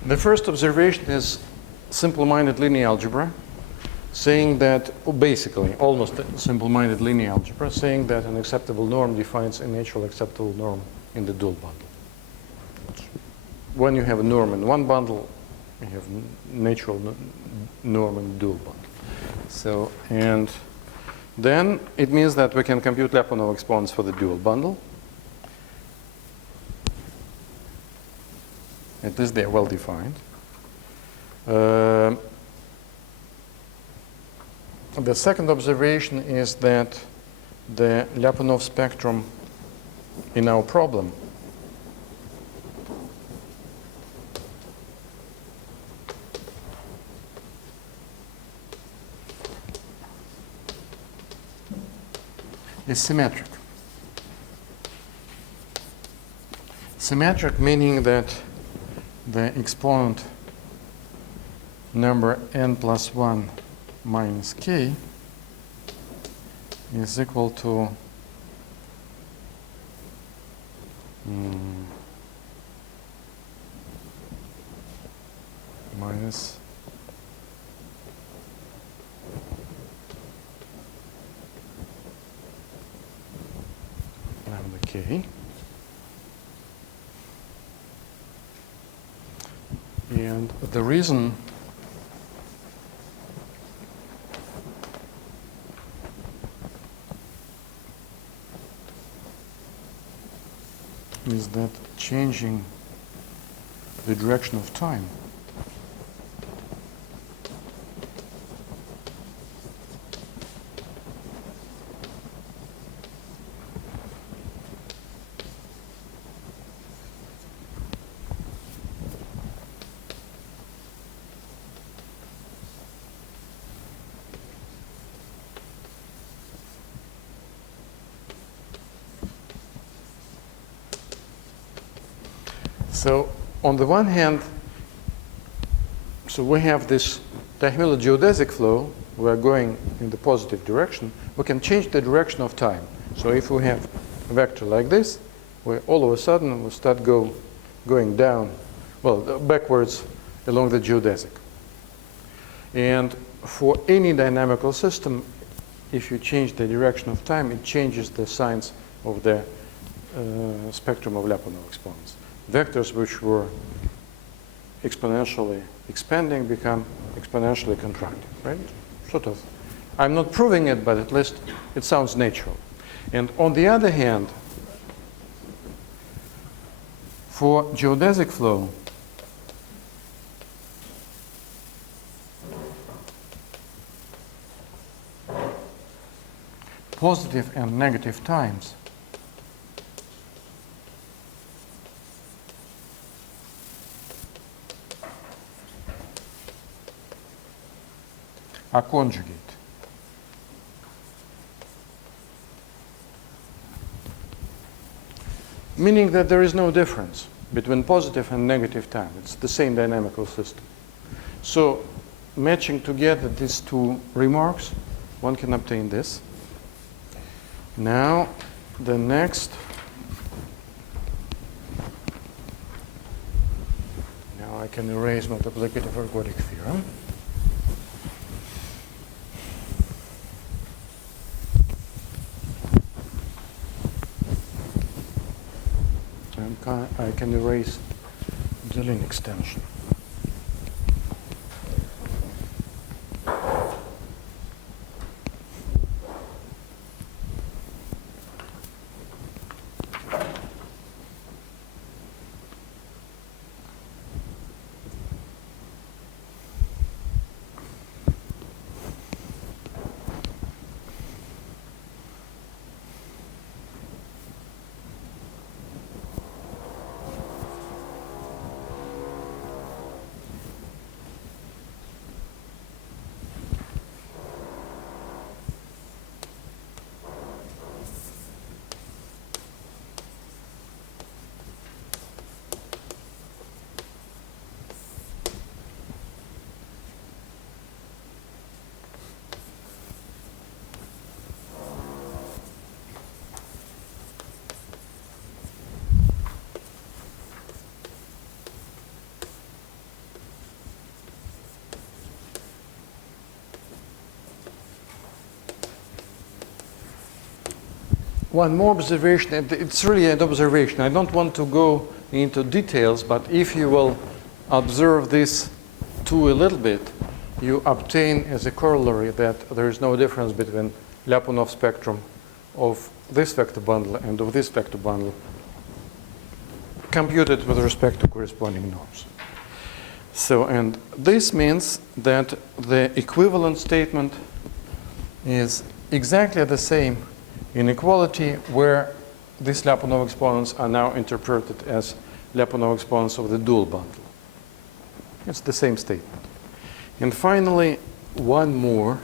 The first observation is simple-minded linear algebra, saying that, basically, almost simple-minded linear algebra, saying that an acceptable norm defines a natural acceptable norm in the dual bundle. When you have a norm in one bundle, you have natural norm in the dual bundle. So, and then it means that we can compute Lyapunov exponents for the dual bundle. At least they are well defined. The second observation is that the Lyapunov spectrum in our problem is symmetric. Symmetric meaning that the exponent number n plus 1 minus k is equal to minus lambda k. And the reason is that changing the direction of time So on the one hand, so we have this Teichmüller geodesic flow. We're going in the positive direction. We can change the direction of time. So if we have a vector like this, we all of a sudden will start going down, well, backwards along the geodesic. And for any dynamical system, if you change the direction of time, it changes the signs of the spectrum of Lyapunov exponents. Vectors which were exponentially expanding become exponentially contracting, right? Sort of. I'm not proving it, but at least it sounds natural. And on the other hand, for geodesic flow, positive and negative times are conjugate. Meaning that there is no difference between positive and negative time. It's the same dynamical system. So matching together these two remarks, one can obtain this. Now, the next. Now I can erase multiplicative ergodic theorem. I can erase the line extension. One more observation, and it's really an observation. I don't want to go into details, but if you will observe this too a little bit, you obtain as a corollary that there is no difference between Lyapunov spectrum of this vector bundle and of this vector bundle computed with respect to corresponding norms. So, and this means that the equivalent statement is exactly the same inequality where these Lyapunov exponents are now interpreted as Lyapunov exponents of the dual bundle. It's the same statement. And finally, one more.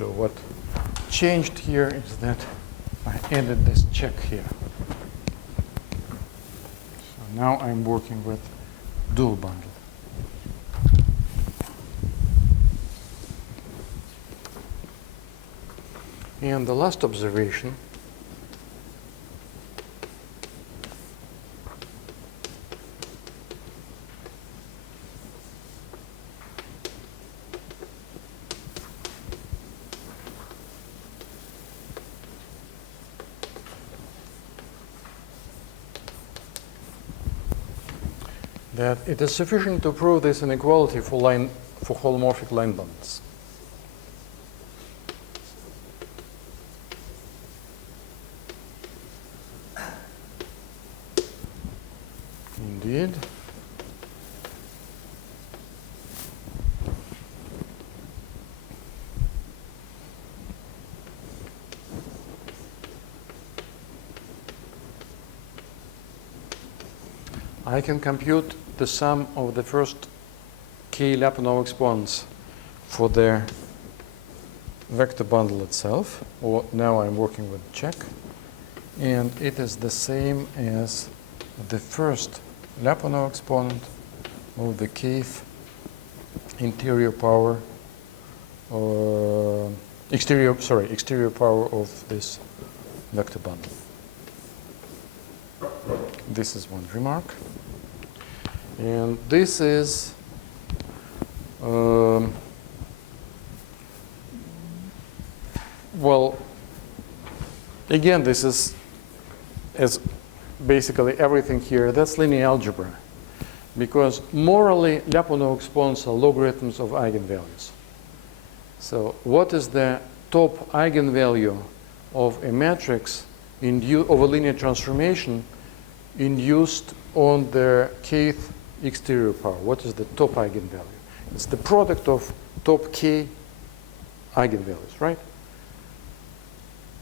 So what changed here is that I added this check here. So now I'm working with dual bundle. And the last observation that it is sufficient to prove this inequality for holomorphic line bundles. Indeed. I can compute the sum of the first k Lyapunov exponents for the vector bundle itself, or now I'm working with check, and it is the same as the first Lyapunov exponent of the kth exterior power of this vector bundle. This is one remark. And this is well, again, this is as basically everything here. That's linear algebra, because morally Lyapunov exponents are logarithms of eigenvalues. So what is the top eigenvalue of a matrix of a linear transformation induced on the kth exterior power? What is the top eigenvalue? It's the product of top k eigenvalues, right?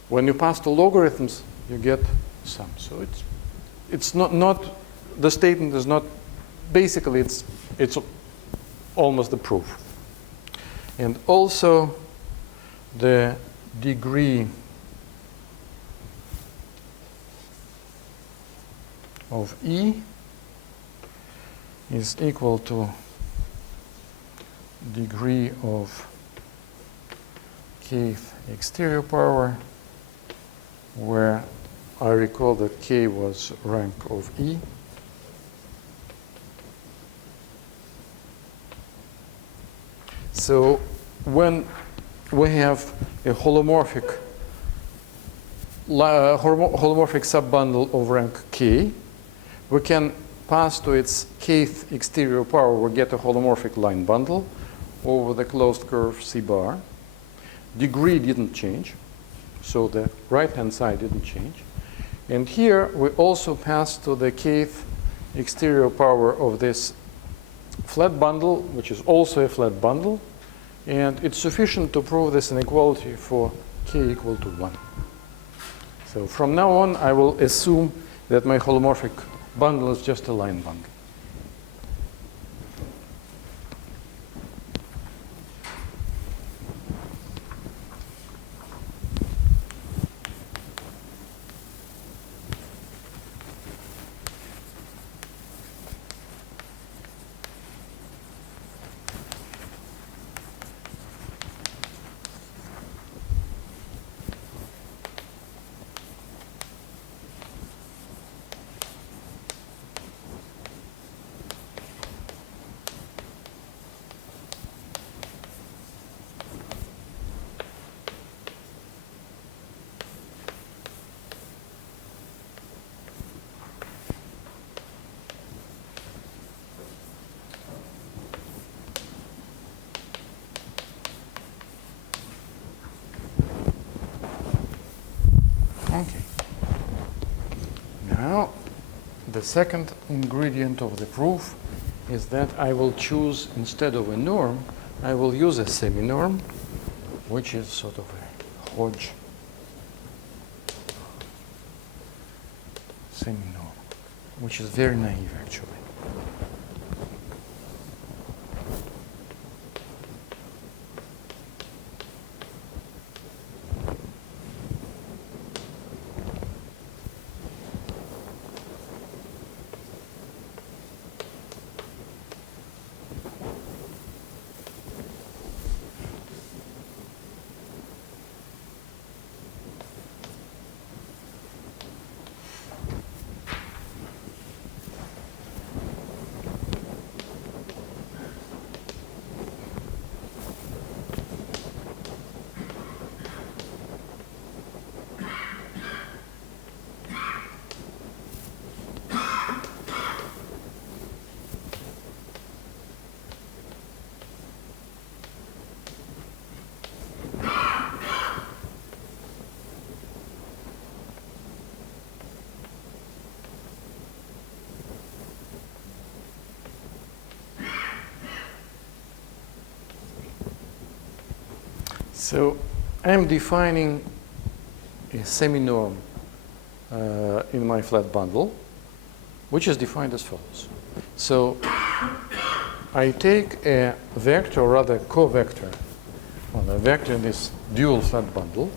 When you pass to logarithms, you get sum. So it's not the statement is not basically it's almost the proof. And also the degree of E is equal to degree of kth exterior power, where I recall that k was rank of E. So when we have a holomorphic subbundle of rank k, we can pass to its kth exterior power, we get a holomorphic line bundle over the closed curve C bar. Degree didn't change, so the right-hand side didn't change. And here we also pass to the kth exterior power of this flat bundle, which is also a flat bundle. And it's sufficient to prove this inequality for k equal to 1. So from now on, I will assume that my holomorphic bundle is just a line bundle. Okay. Now, the second ingredient of the proof is that I will choose, instead of a norm, I will use a semi-norm, which is sort of a Hodge semi-norm, which is very naive, actually. So I'm defining a semi-norm in my flat bundle, which is defined as follows. So I take a vector, or rather co-vector, well, a vector in this dual flat bundle,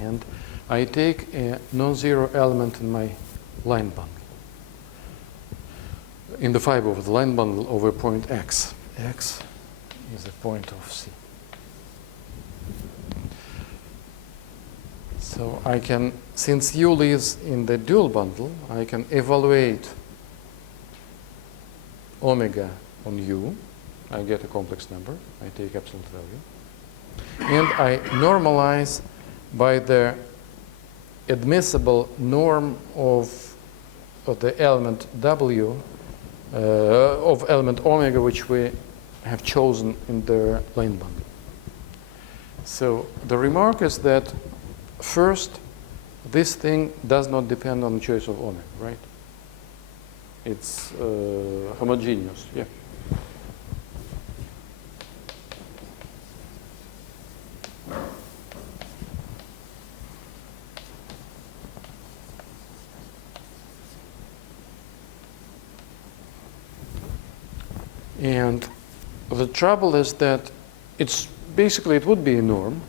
and I take a non-zero element in my line bundle, in the fiber of the line bundle over point x. X is the point of C. So I can, since U lives in the dual bundle, I can evaluate omega on U. I get a complex number. I take absolute value. And I normalize by the admissible norm of the element W, of element omega, which we have chosen in the line bundle. So the remark is that first, this thing does not depend on the choice of omega, right? It's homogeneous, yeah. And the trouble is that it's basically, it would be a norm,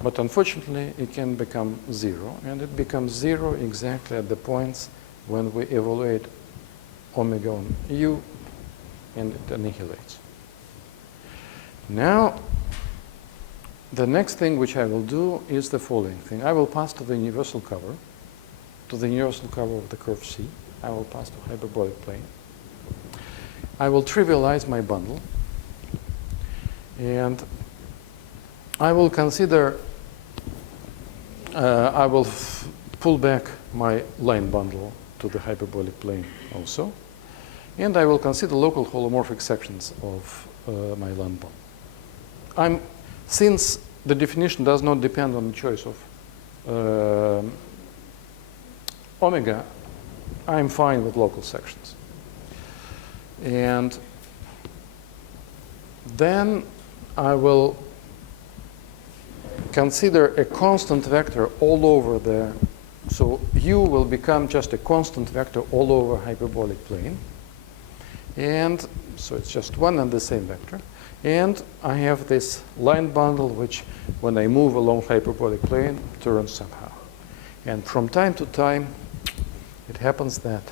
but unfortunately it can become zero, and it becomes zero exactly at the points when we evaluate omega on U, and it annihilates. Now, the next thing which I will do is the following thing. I will pass to the universal cover of the curve C. I will pass to hyperbolic plane. I will trivialize my bundle, and I will consider, I will pull back my line bundle to the hyperbolic plane also, and I will consider local holomorphic sections of my line bundle. Since the definition does not depend on the choice of omega, I'm fine with local sections. And then I will consider a constant vector all over the, so U will become just a constant vector all over hyperbolic plane. And so it's just one and the same vector. And I have this line bundle, which when I move along hyperbolic plane, turns somehow. And from time to time, it happens that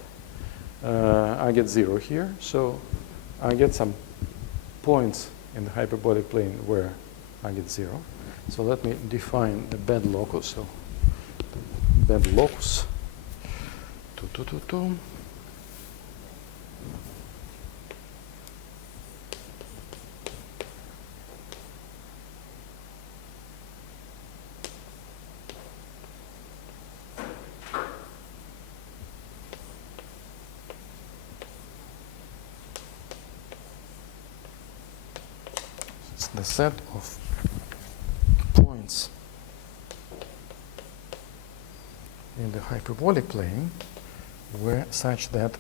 I get zero here, so I get some points in the hyperbolic plane where I get zero. So let me define the bed locus. So bed locus. The set of points in the hyperbolic plane were such that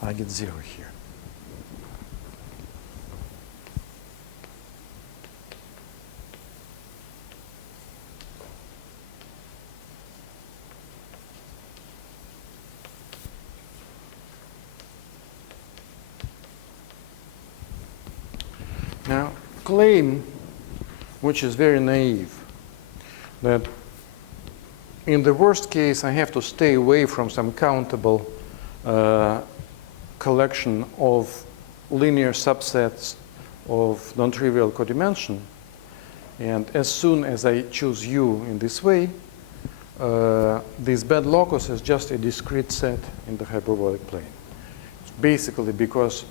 I get zero here. Now, claim, which is very naive, that in the worst case I have to stay away from some countable collection of linear subsets of non-trivial codimension, and as soon as I choose U in this way, this bed locus is just a discrete set in the hyperbolic plane. It's basically because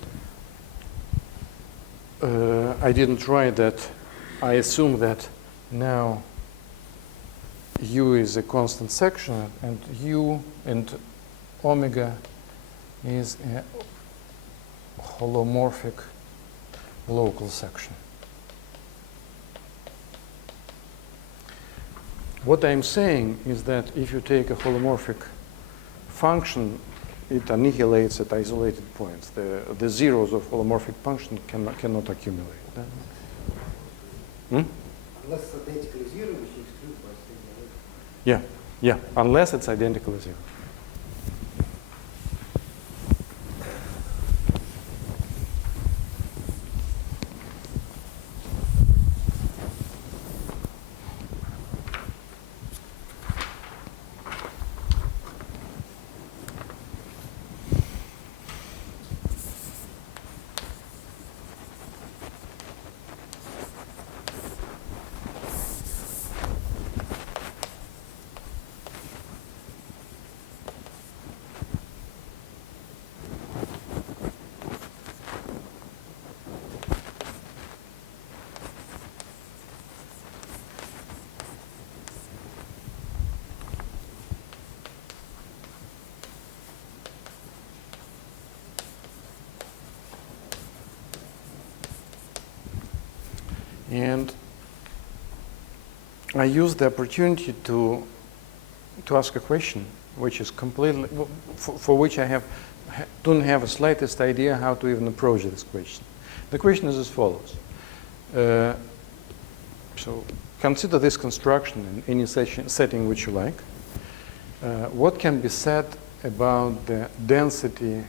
I didn't write that. I assume that now U is a constant section, and U and omega is a holomorphic local section. What I'm saying is that if you take a holomorphic function, it annihilates at isolated points. The zeros of holomorphic function cannot accumulate. Hmm? Unless it's identically zero, which you exclude by saying Yeah, yeah, unless it's identical to 0. And I use the opportunity to ask a question, which is completely, for which I don't have the slightest idea how to even approach this question. The question is as follows. So consider this construction in any setting which you like. What can be said about the density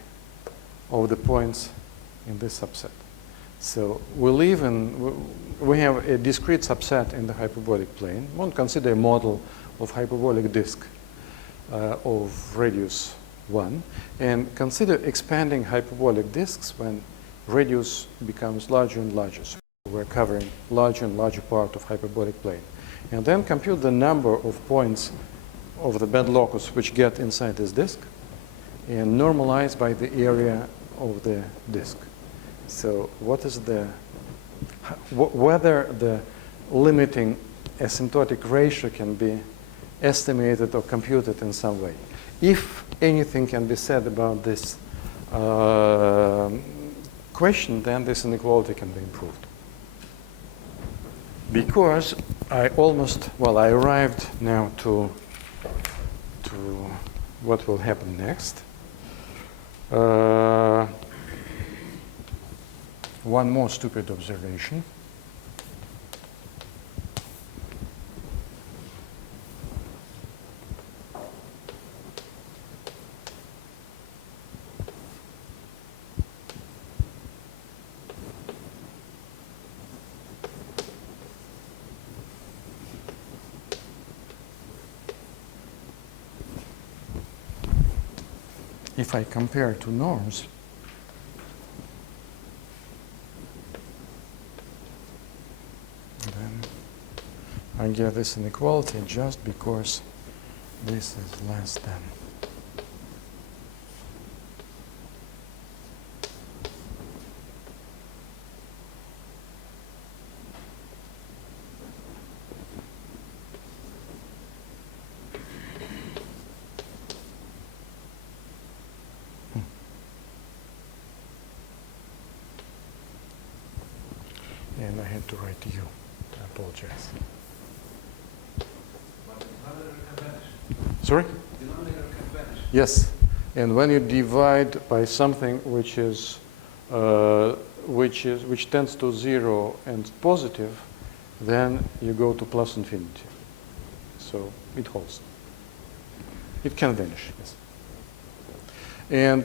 of the points in this subset? So we have a discrete subset in the hyperbolic plane. One consider a model of hyperbolic disk of radius 1, and consider expanding hyperbolic disks when radius becomes larger and larger. So we're covering larger and larger part of hyperbolic plane. And then compute the number of points of the band locus which get inside this disk and normalize by the area of the disk. So what is whether the limiting asymptotic ratio can be estimated or computed in some way. If anything can be said about this question, then this inequality can be improved. Because I arrived now to what will happen next. One more stupid observation. If I compare two norms, then I get this inequality just because this is less than. And I had to write you. I apologize. Sorry? Yes. And when you divide by something which tends to 0 and positive, then you go to plus infinity. So it holds. It can vanish. Yes. And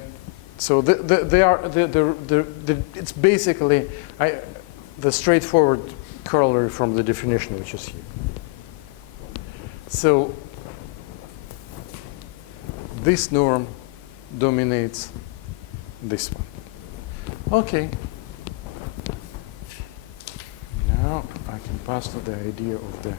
so it's basically the straightforward corollary from the definition which is here. So this norm dominates this one. Okay. Now I can pass to the idea of the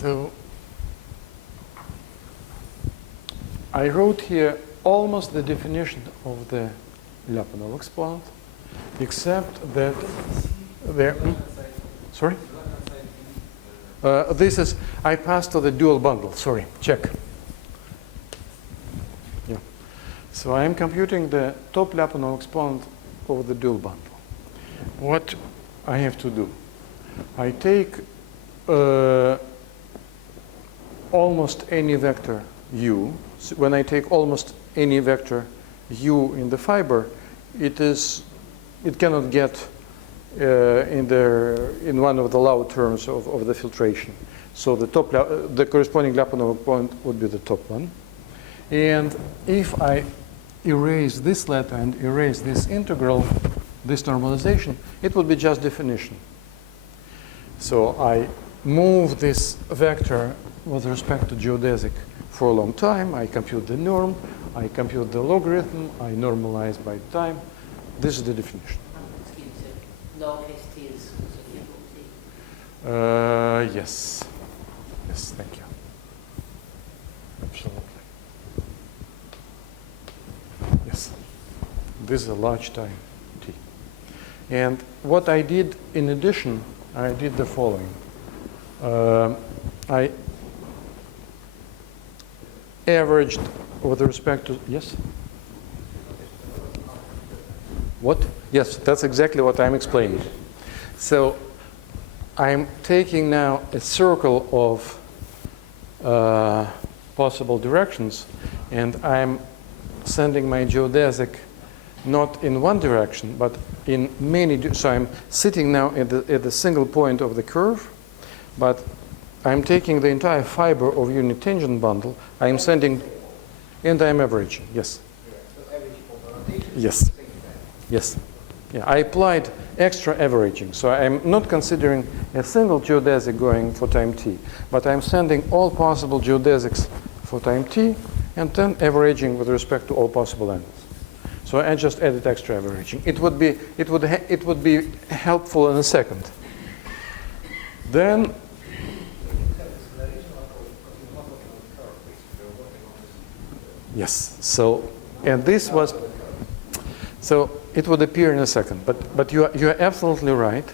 So I wrote here almost the definition of the Lyapunov exponent, except that there. Sorry? This is, I passed to the dual bundle. Sorry, check. Yeah. So I am computing the top Lyapunov exponent over the dual bundle. What I have to do, I take almost any vector u. So when I take almost any vector u in the fiber, it cannot get in one of the low terms of the filtration. So the corresponding Lyapunov point would be the top one. And if I erase this letter and erase this integral, this normalization, it would be just definition. So I move this vector with respect to geodesic for a long time. I compute the norm, I compute the logarithm, I normalize by time. This is the definition. Excuse me, lowercase t is capital T. Yes. Yes, thank you. Absolutely. Yes. This is a large time t. And what I did in addition, I did the following. I averaged with respect to, yes? What? Yes, that's exactly what I'm explaining. So I'm taking now a circle of possible directions, and I'm sending my geodesic not in one direction, but in many. So I'm sitting now at the single point of the curve, but I'm taking the entire fiber of unit tangent bundle. I'm sending, and I'm averaging. Yes. Yes. Yes. Yeah, I applied extra averaging. So I'm not considering a single geodesic going for time t, but I'm sending all possible geodesics for time t, and then averaging with respect to all possible angles. So I just added extra averaging. It would be helpful in a second. Then yes. So and this was so it would appear in a second. But you are absolutely right.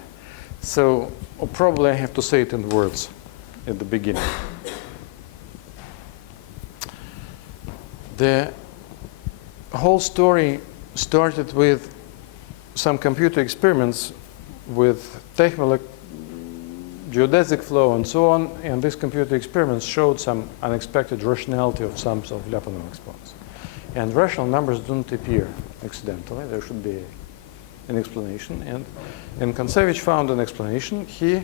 So probably I have to say it in words at the beginning. The whole story started with some computer experiments with technical geodesic flow and so on, and these computer experiments showed some unexpected rationality of sums of Lyapunov exponents. And rational numbers don't appear accidentally. There should be an explanation. And Kontsevich found an explanation. He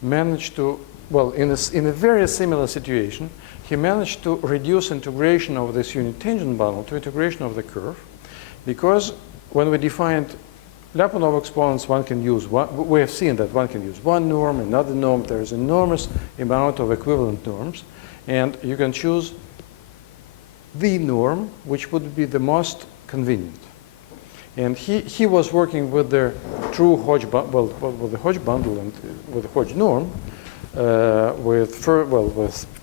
managed to, well, in a very similar situation, he managed to reduce integration of this unit tangent bundle to integration of the curve, because when we defined Lyapunov exponents, one can use one. We have seen that one can use one norm, another norm. There is enormous amount of equivalent norms, and you can choose the norm which would be the most convenient. And he was working with the true Hodge with the Hodge bundle and with the Hodge norm, with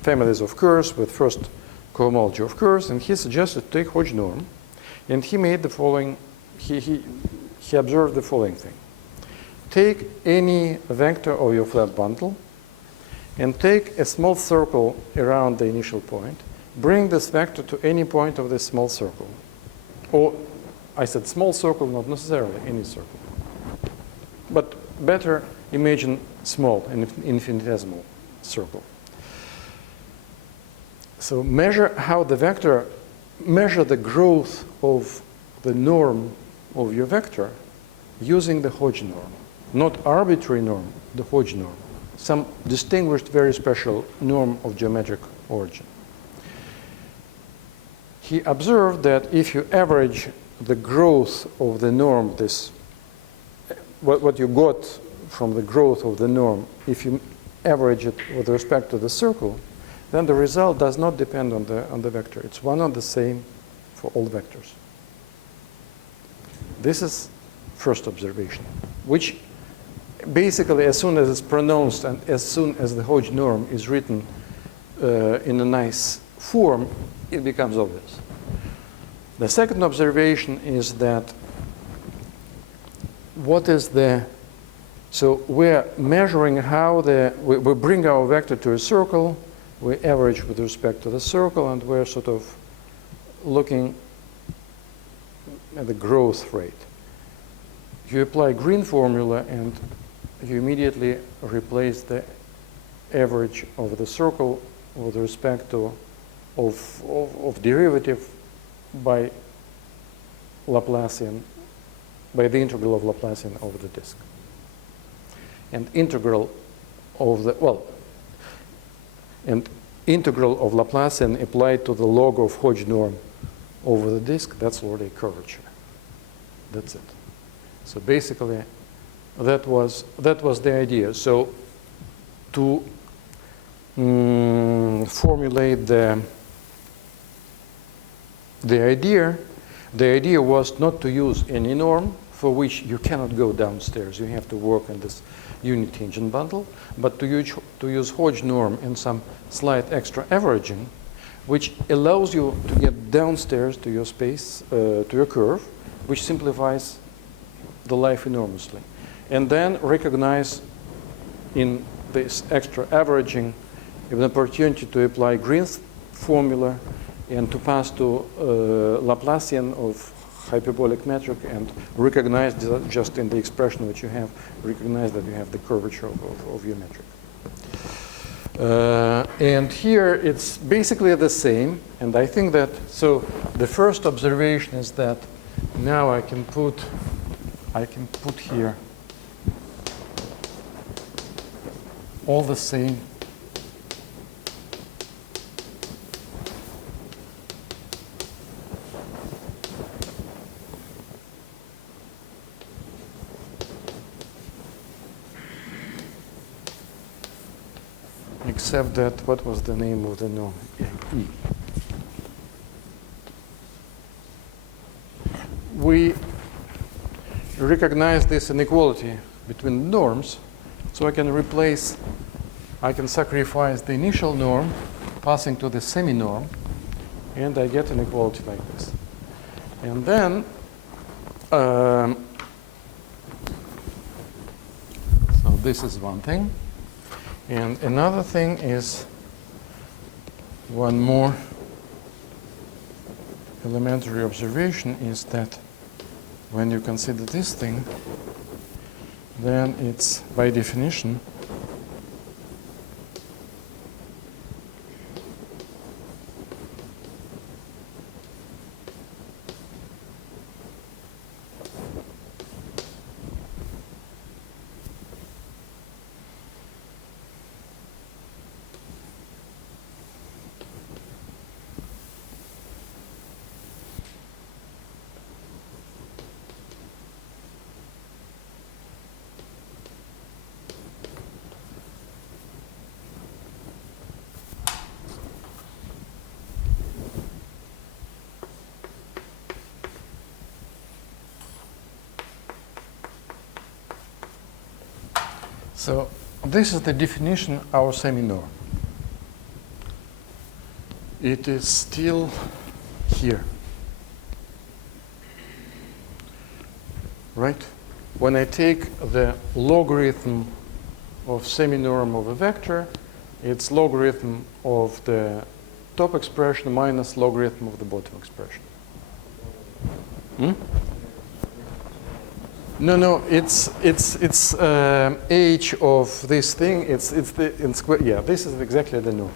families of curves, with first cohomology of curves, and he suggested to take Hodge norm, and he made the following. He observed the following thing: take any vector of your flat bundle, and take a small circle around the initial point. Bring this vector to any point of this small circle. Or, I said small circle, not necessarily any circle. But better imagine small, an infinitesimal circle. So measure how the vector, measure the growth of the norm of your vector using the Hodge norm. Not arbitrary norm, the Hodge norm. Some distinguished, very special norm of geometric origin. He observed that if you average the growth of the norm, what you got from the growth of the norm, if you average it with respect to the circle, then the result does not depend on the vector. It's one and the same for all vectors. This is first observation, which basically, as soon as it's pronounced and as soon as the Hodge norm is written in a nice form, it becomes obvious. The second observation is that so we're measuring how we bring our vector to a circle, we average with respect to the circle, and we're sort of looking at the growth rate. You apply green formula and you immediately replace the average of the circle with respect to of derivative by Laplacian, by the integral of Laplacian over the disk. And integral of Laplacian applied to the log of Hodge norm over the disk, that's already curvature. That's it. So basically, that was the idea. So to formulate the idea was not to use any norm for which you cannot go downstairs. You have to work in this unit tangent bundle, but to use Hodge norm and some slight extra averaging, which allows you to get downstairs to your space, to your curve, which simplifies the life enormously. And then recognize in this extra averaging an opportunity to apply Green's formula and to pass to Laplacian of hyperbolic metric and recognize just in the expression which you have, recognize that you have the curvature of your metric. And here it's basically the same, and I think that, so the first observation is that now I can put here all the same except that, what was the name of the norm? E. We recognize this inequality between norms, so I can sacrifice the initial norm, passing to the semi-norm, and I get an equality like this. And then, so this is one thing. And another thing is one more elementary observation is that when you consider this thing, then it's by definition so this is the definition of our semi-norm. It is still here. Right? When I take the logarithm of semi-norm of a vector, it's logarithm of the top expression minus logarithm of the bottom expression. No, it's h of this thing. It's the in square. Yeah, this is exactly the norm.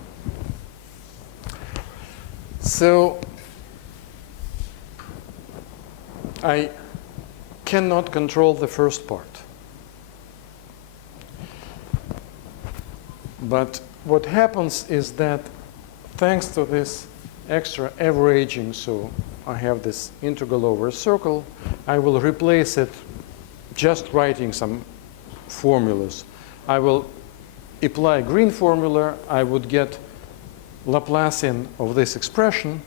So I cannot control the first part. But what happens is that thanks to this extra averaging, so I have this integral over a circle, I will replace it just writing some formulas. I will apply Green formula, I would get Laplacian of this expression,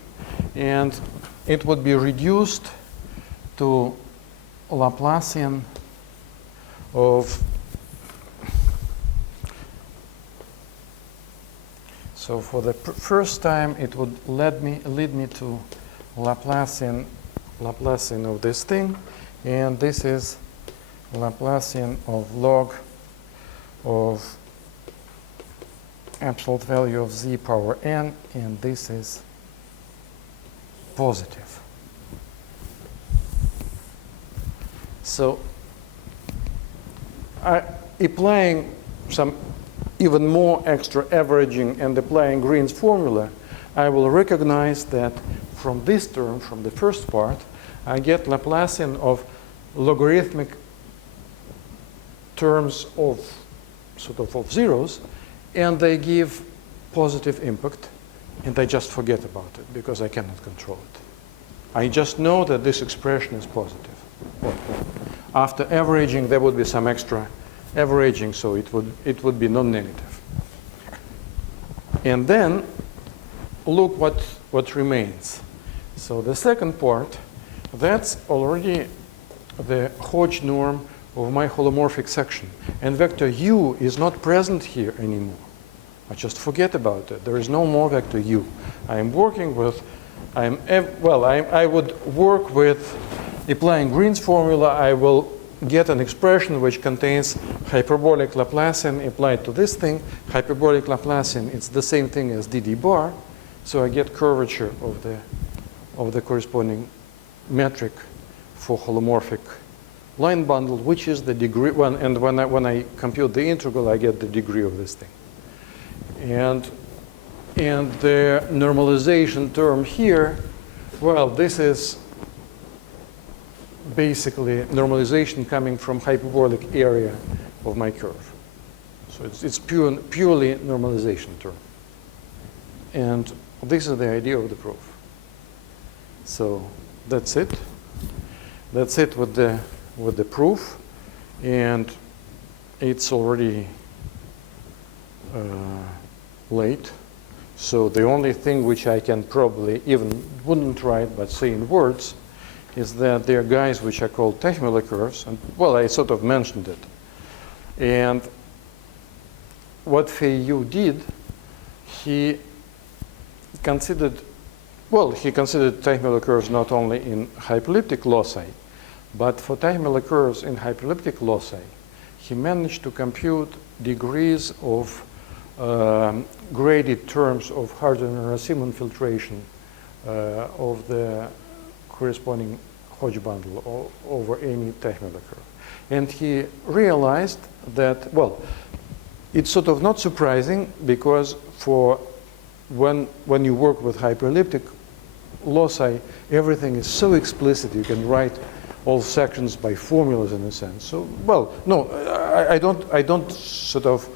and it would be reduced to Laplacian of So for the first time, it would lead me to Laplacian of this thing, and this is Laplacian of log of absolute value of z power n, and this is positive. So applying some even more extra averaging and applying Green's formula, I will recognize that from this term, from the first part, I get Laplacian of logarithmic terms of sort of zeros, and they give positive impact, and I just forget about it because I cannot control it. I just know that this expression is positive. After averaging, there would be some extra averaging, so it would be non-negative. And then look what remains. So the second part, that's already the Hodge norm of my holomorphic section. And vector u is not present here anymore. I just forget about it. There is no more vector u. I am working with, I would work with applying Green's formula. I will get an expression which contains hyperbolic Laplacian applied to this thing. Hyperbolic Laplacian, it's the same thing as dd bar. So I get curvature of the corresponding metric for holomorphic line bundle, which is the degree one. And when I compute the integral, I get the degree of this thing. And the normalization term here, well, this is basically normalization coming from hyperbolic area of my curve. So it's purely normalization term. And this is the idea of the proof. So that's it. That's it with the proof. And it's already late. So the only thing which I can probably wouldn't write but say in words is that there are guys which are called Teichmuller curves. And, well, I sort of mentioned it. And what Fei-Yu did, he considered Teichmuller curves not only in hyperelliptic loci, but for Teichmuller curves in hyperelliptic loci, he managed to compute degrees of graded terms of Harder-Narasimhan filtration of the corresponding Hodge bundle over any Teichmuller curve. And he realized that, well, it's sort of not surprising because for when you work with hyperelliptic loci, everything is so explicit. You can write all sections by formulas in a sense. So, well, no, I don't sort of,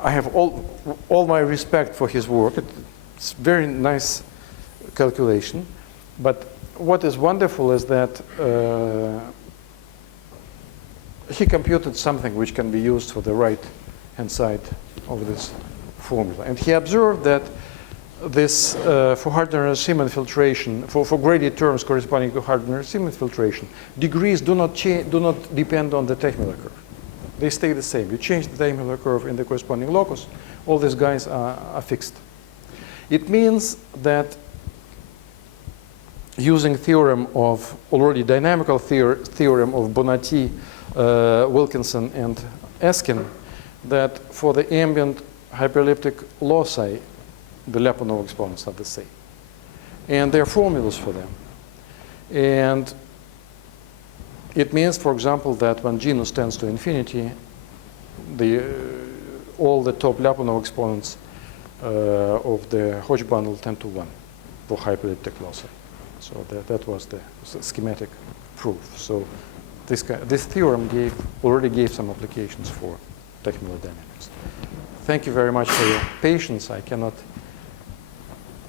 I have all my respect for his work. It's very nice calculation. But what is wonderful is that he computed something which can be used for the right-hand side of this formula. And he observed that this, for Harder-Narasimhan filtration, for graded terms corresponding to Harder-Narasimhan filtration, degrees do not depend on the Teichmuller curve. They stay the same. You change the Teichmuller curve in the corresponding locus, all these guys are fixed. It means that using theorem of, already dynamical theorem of Bonatti, Wilkinson, and Eskin, that for the ambient hyperelliptic loci, the Lyapunov exponents are the same. And there are formulas for them. And it means, for example, that when genus tends to infinity, all the top Lyapunov exponents of the Hodge bundle tend to 1 for hyperelliptic loci. So that was the schematic proof. So this theorem already gave some applications for Teichmuller dynamics. Thank you very much for your patience. I cannot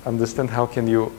understand how can you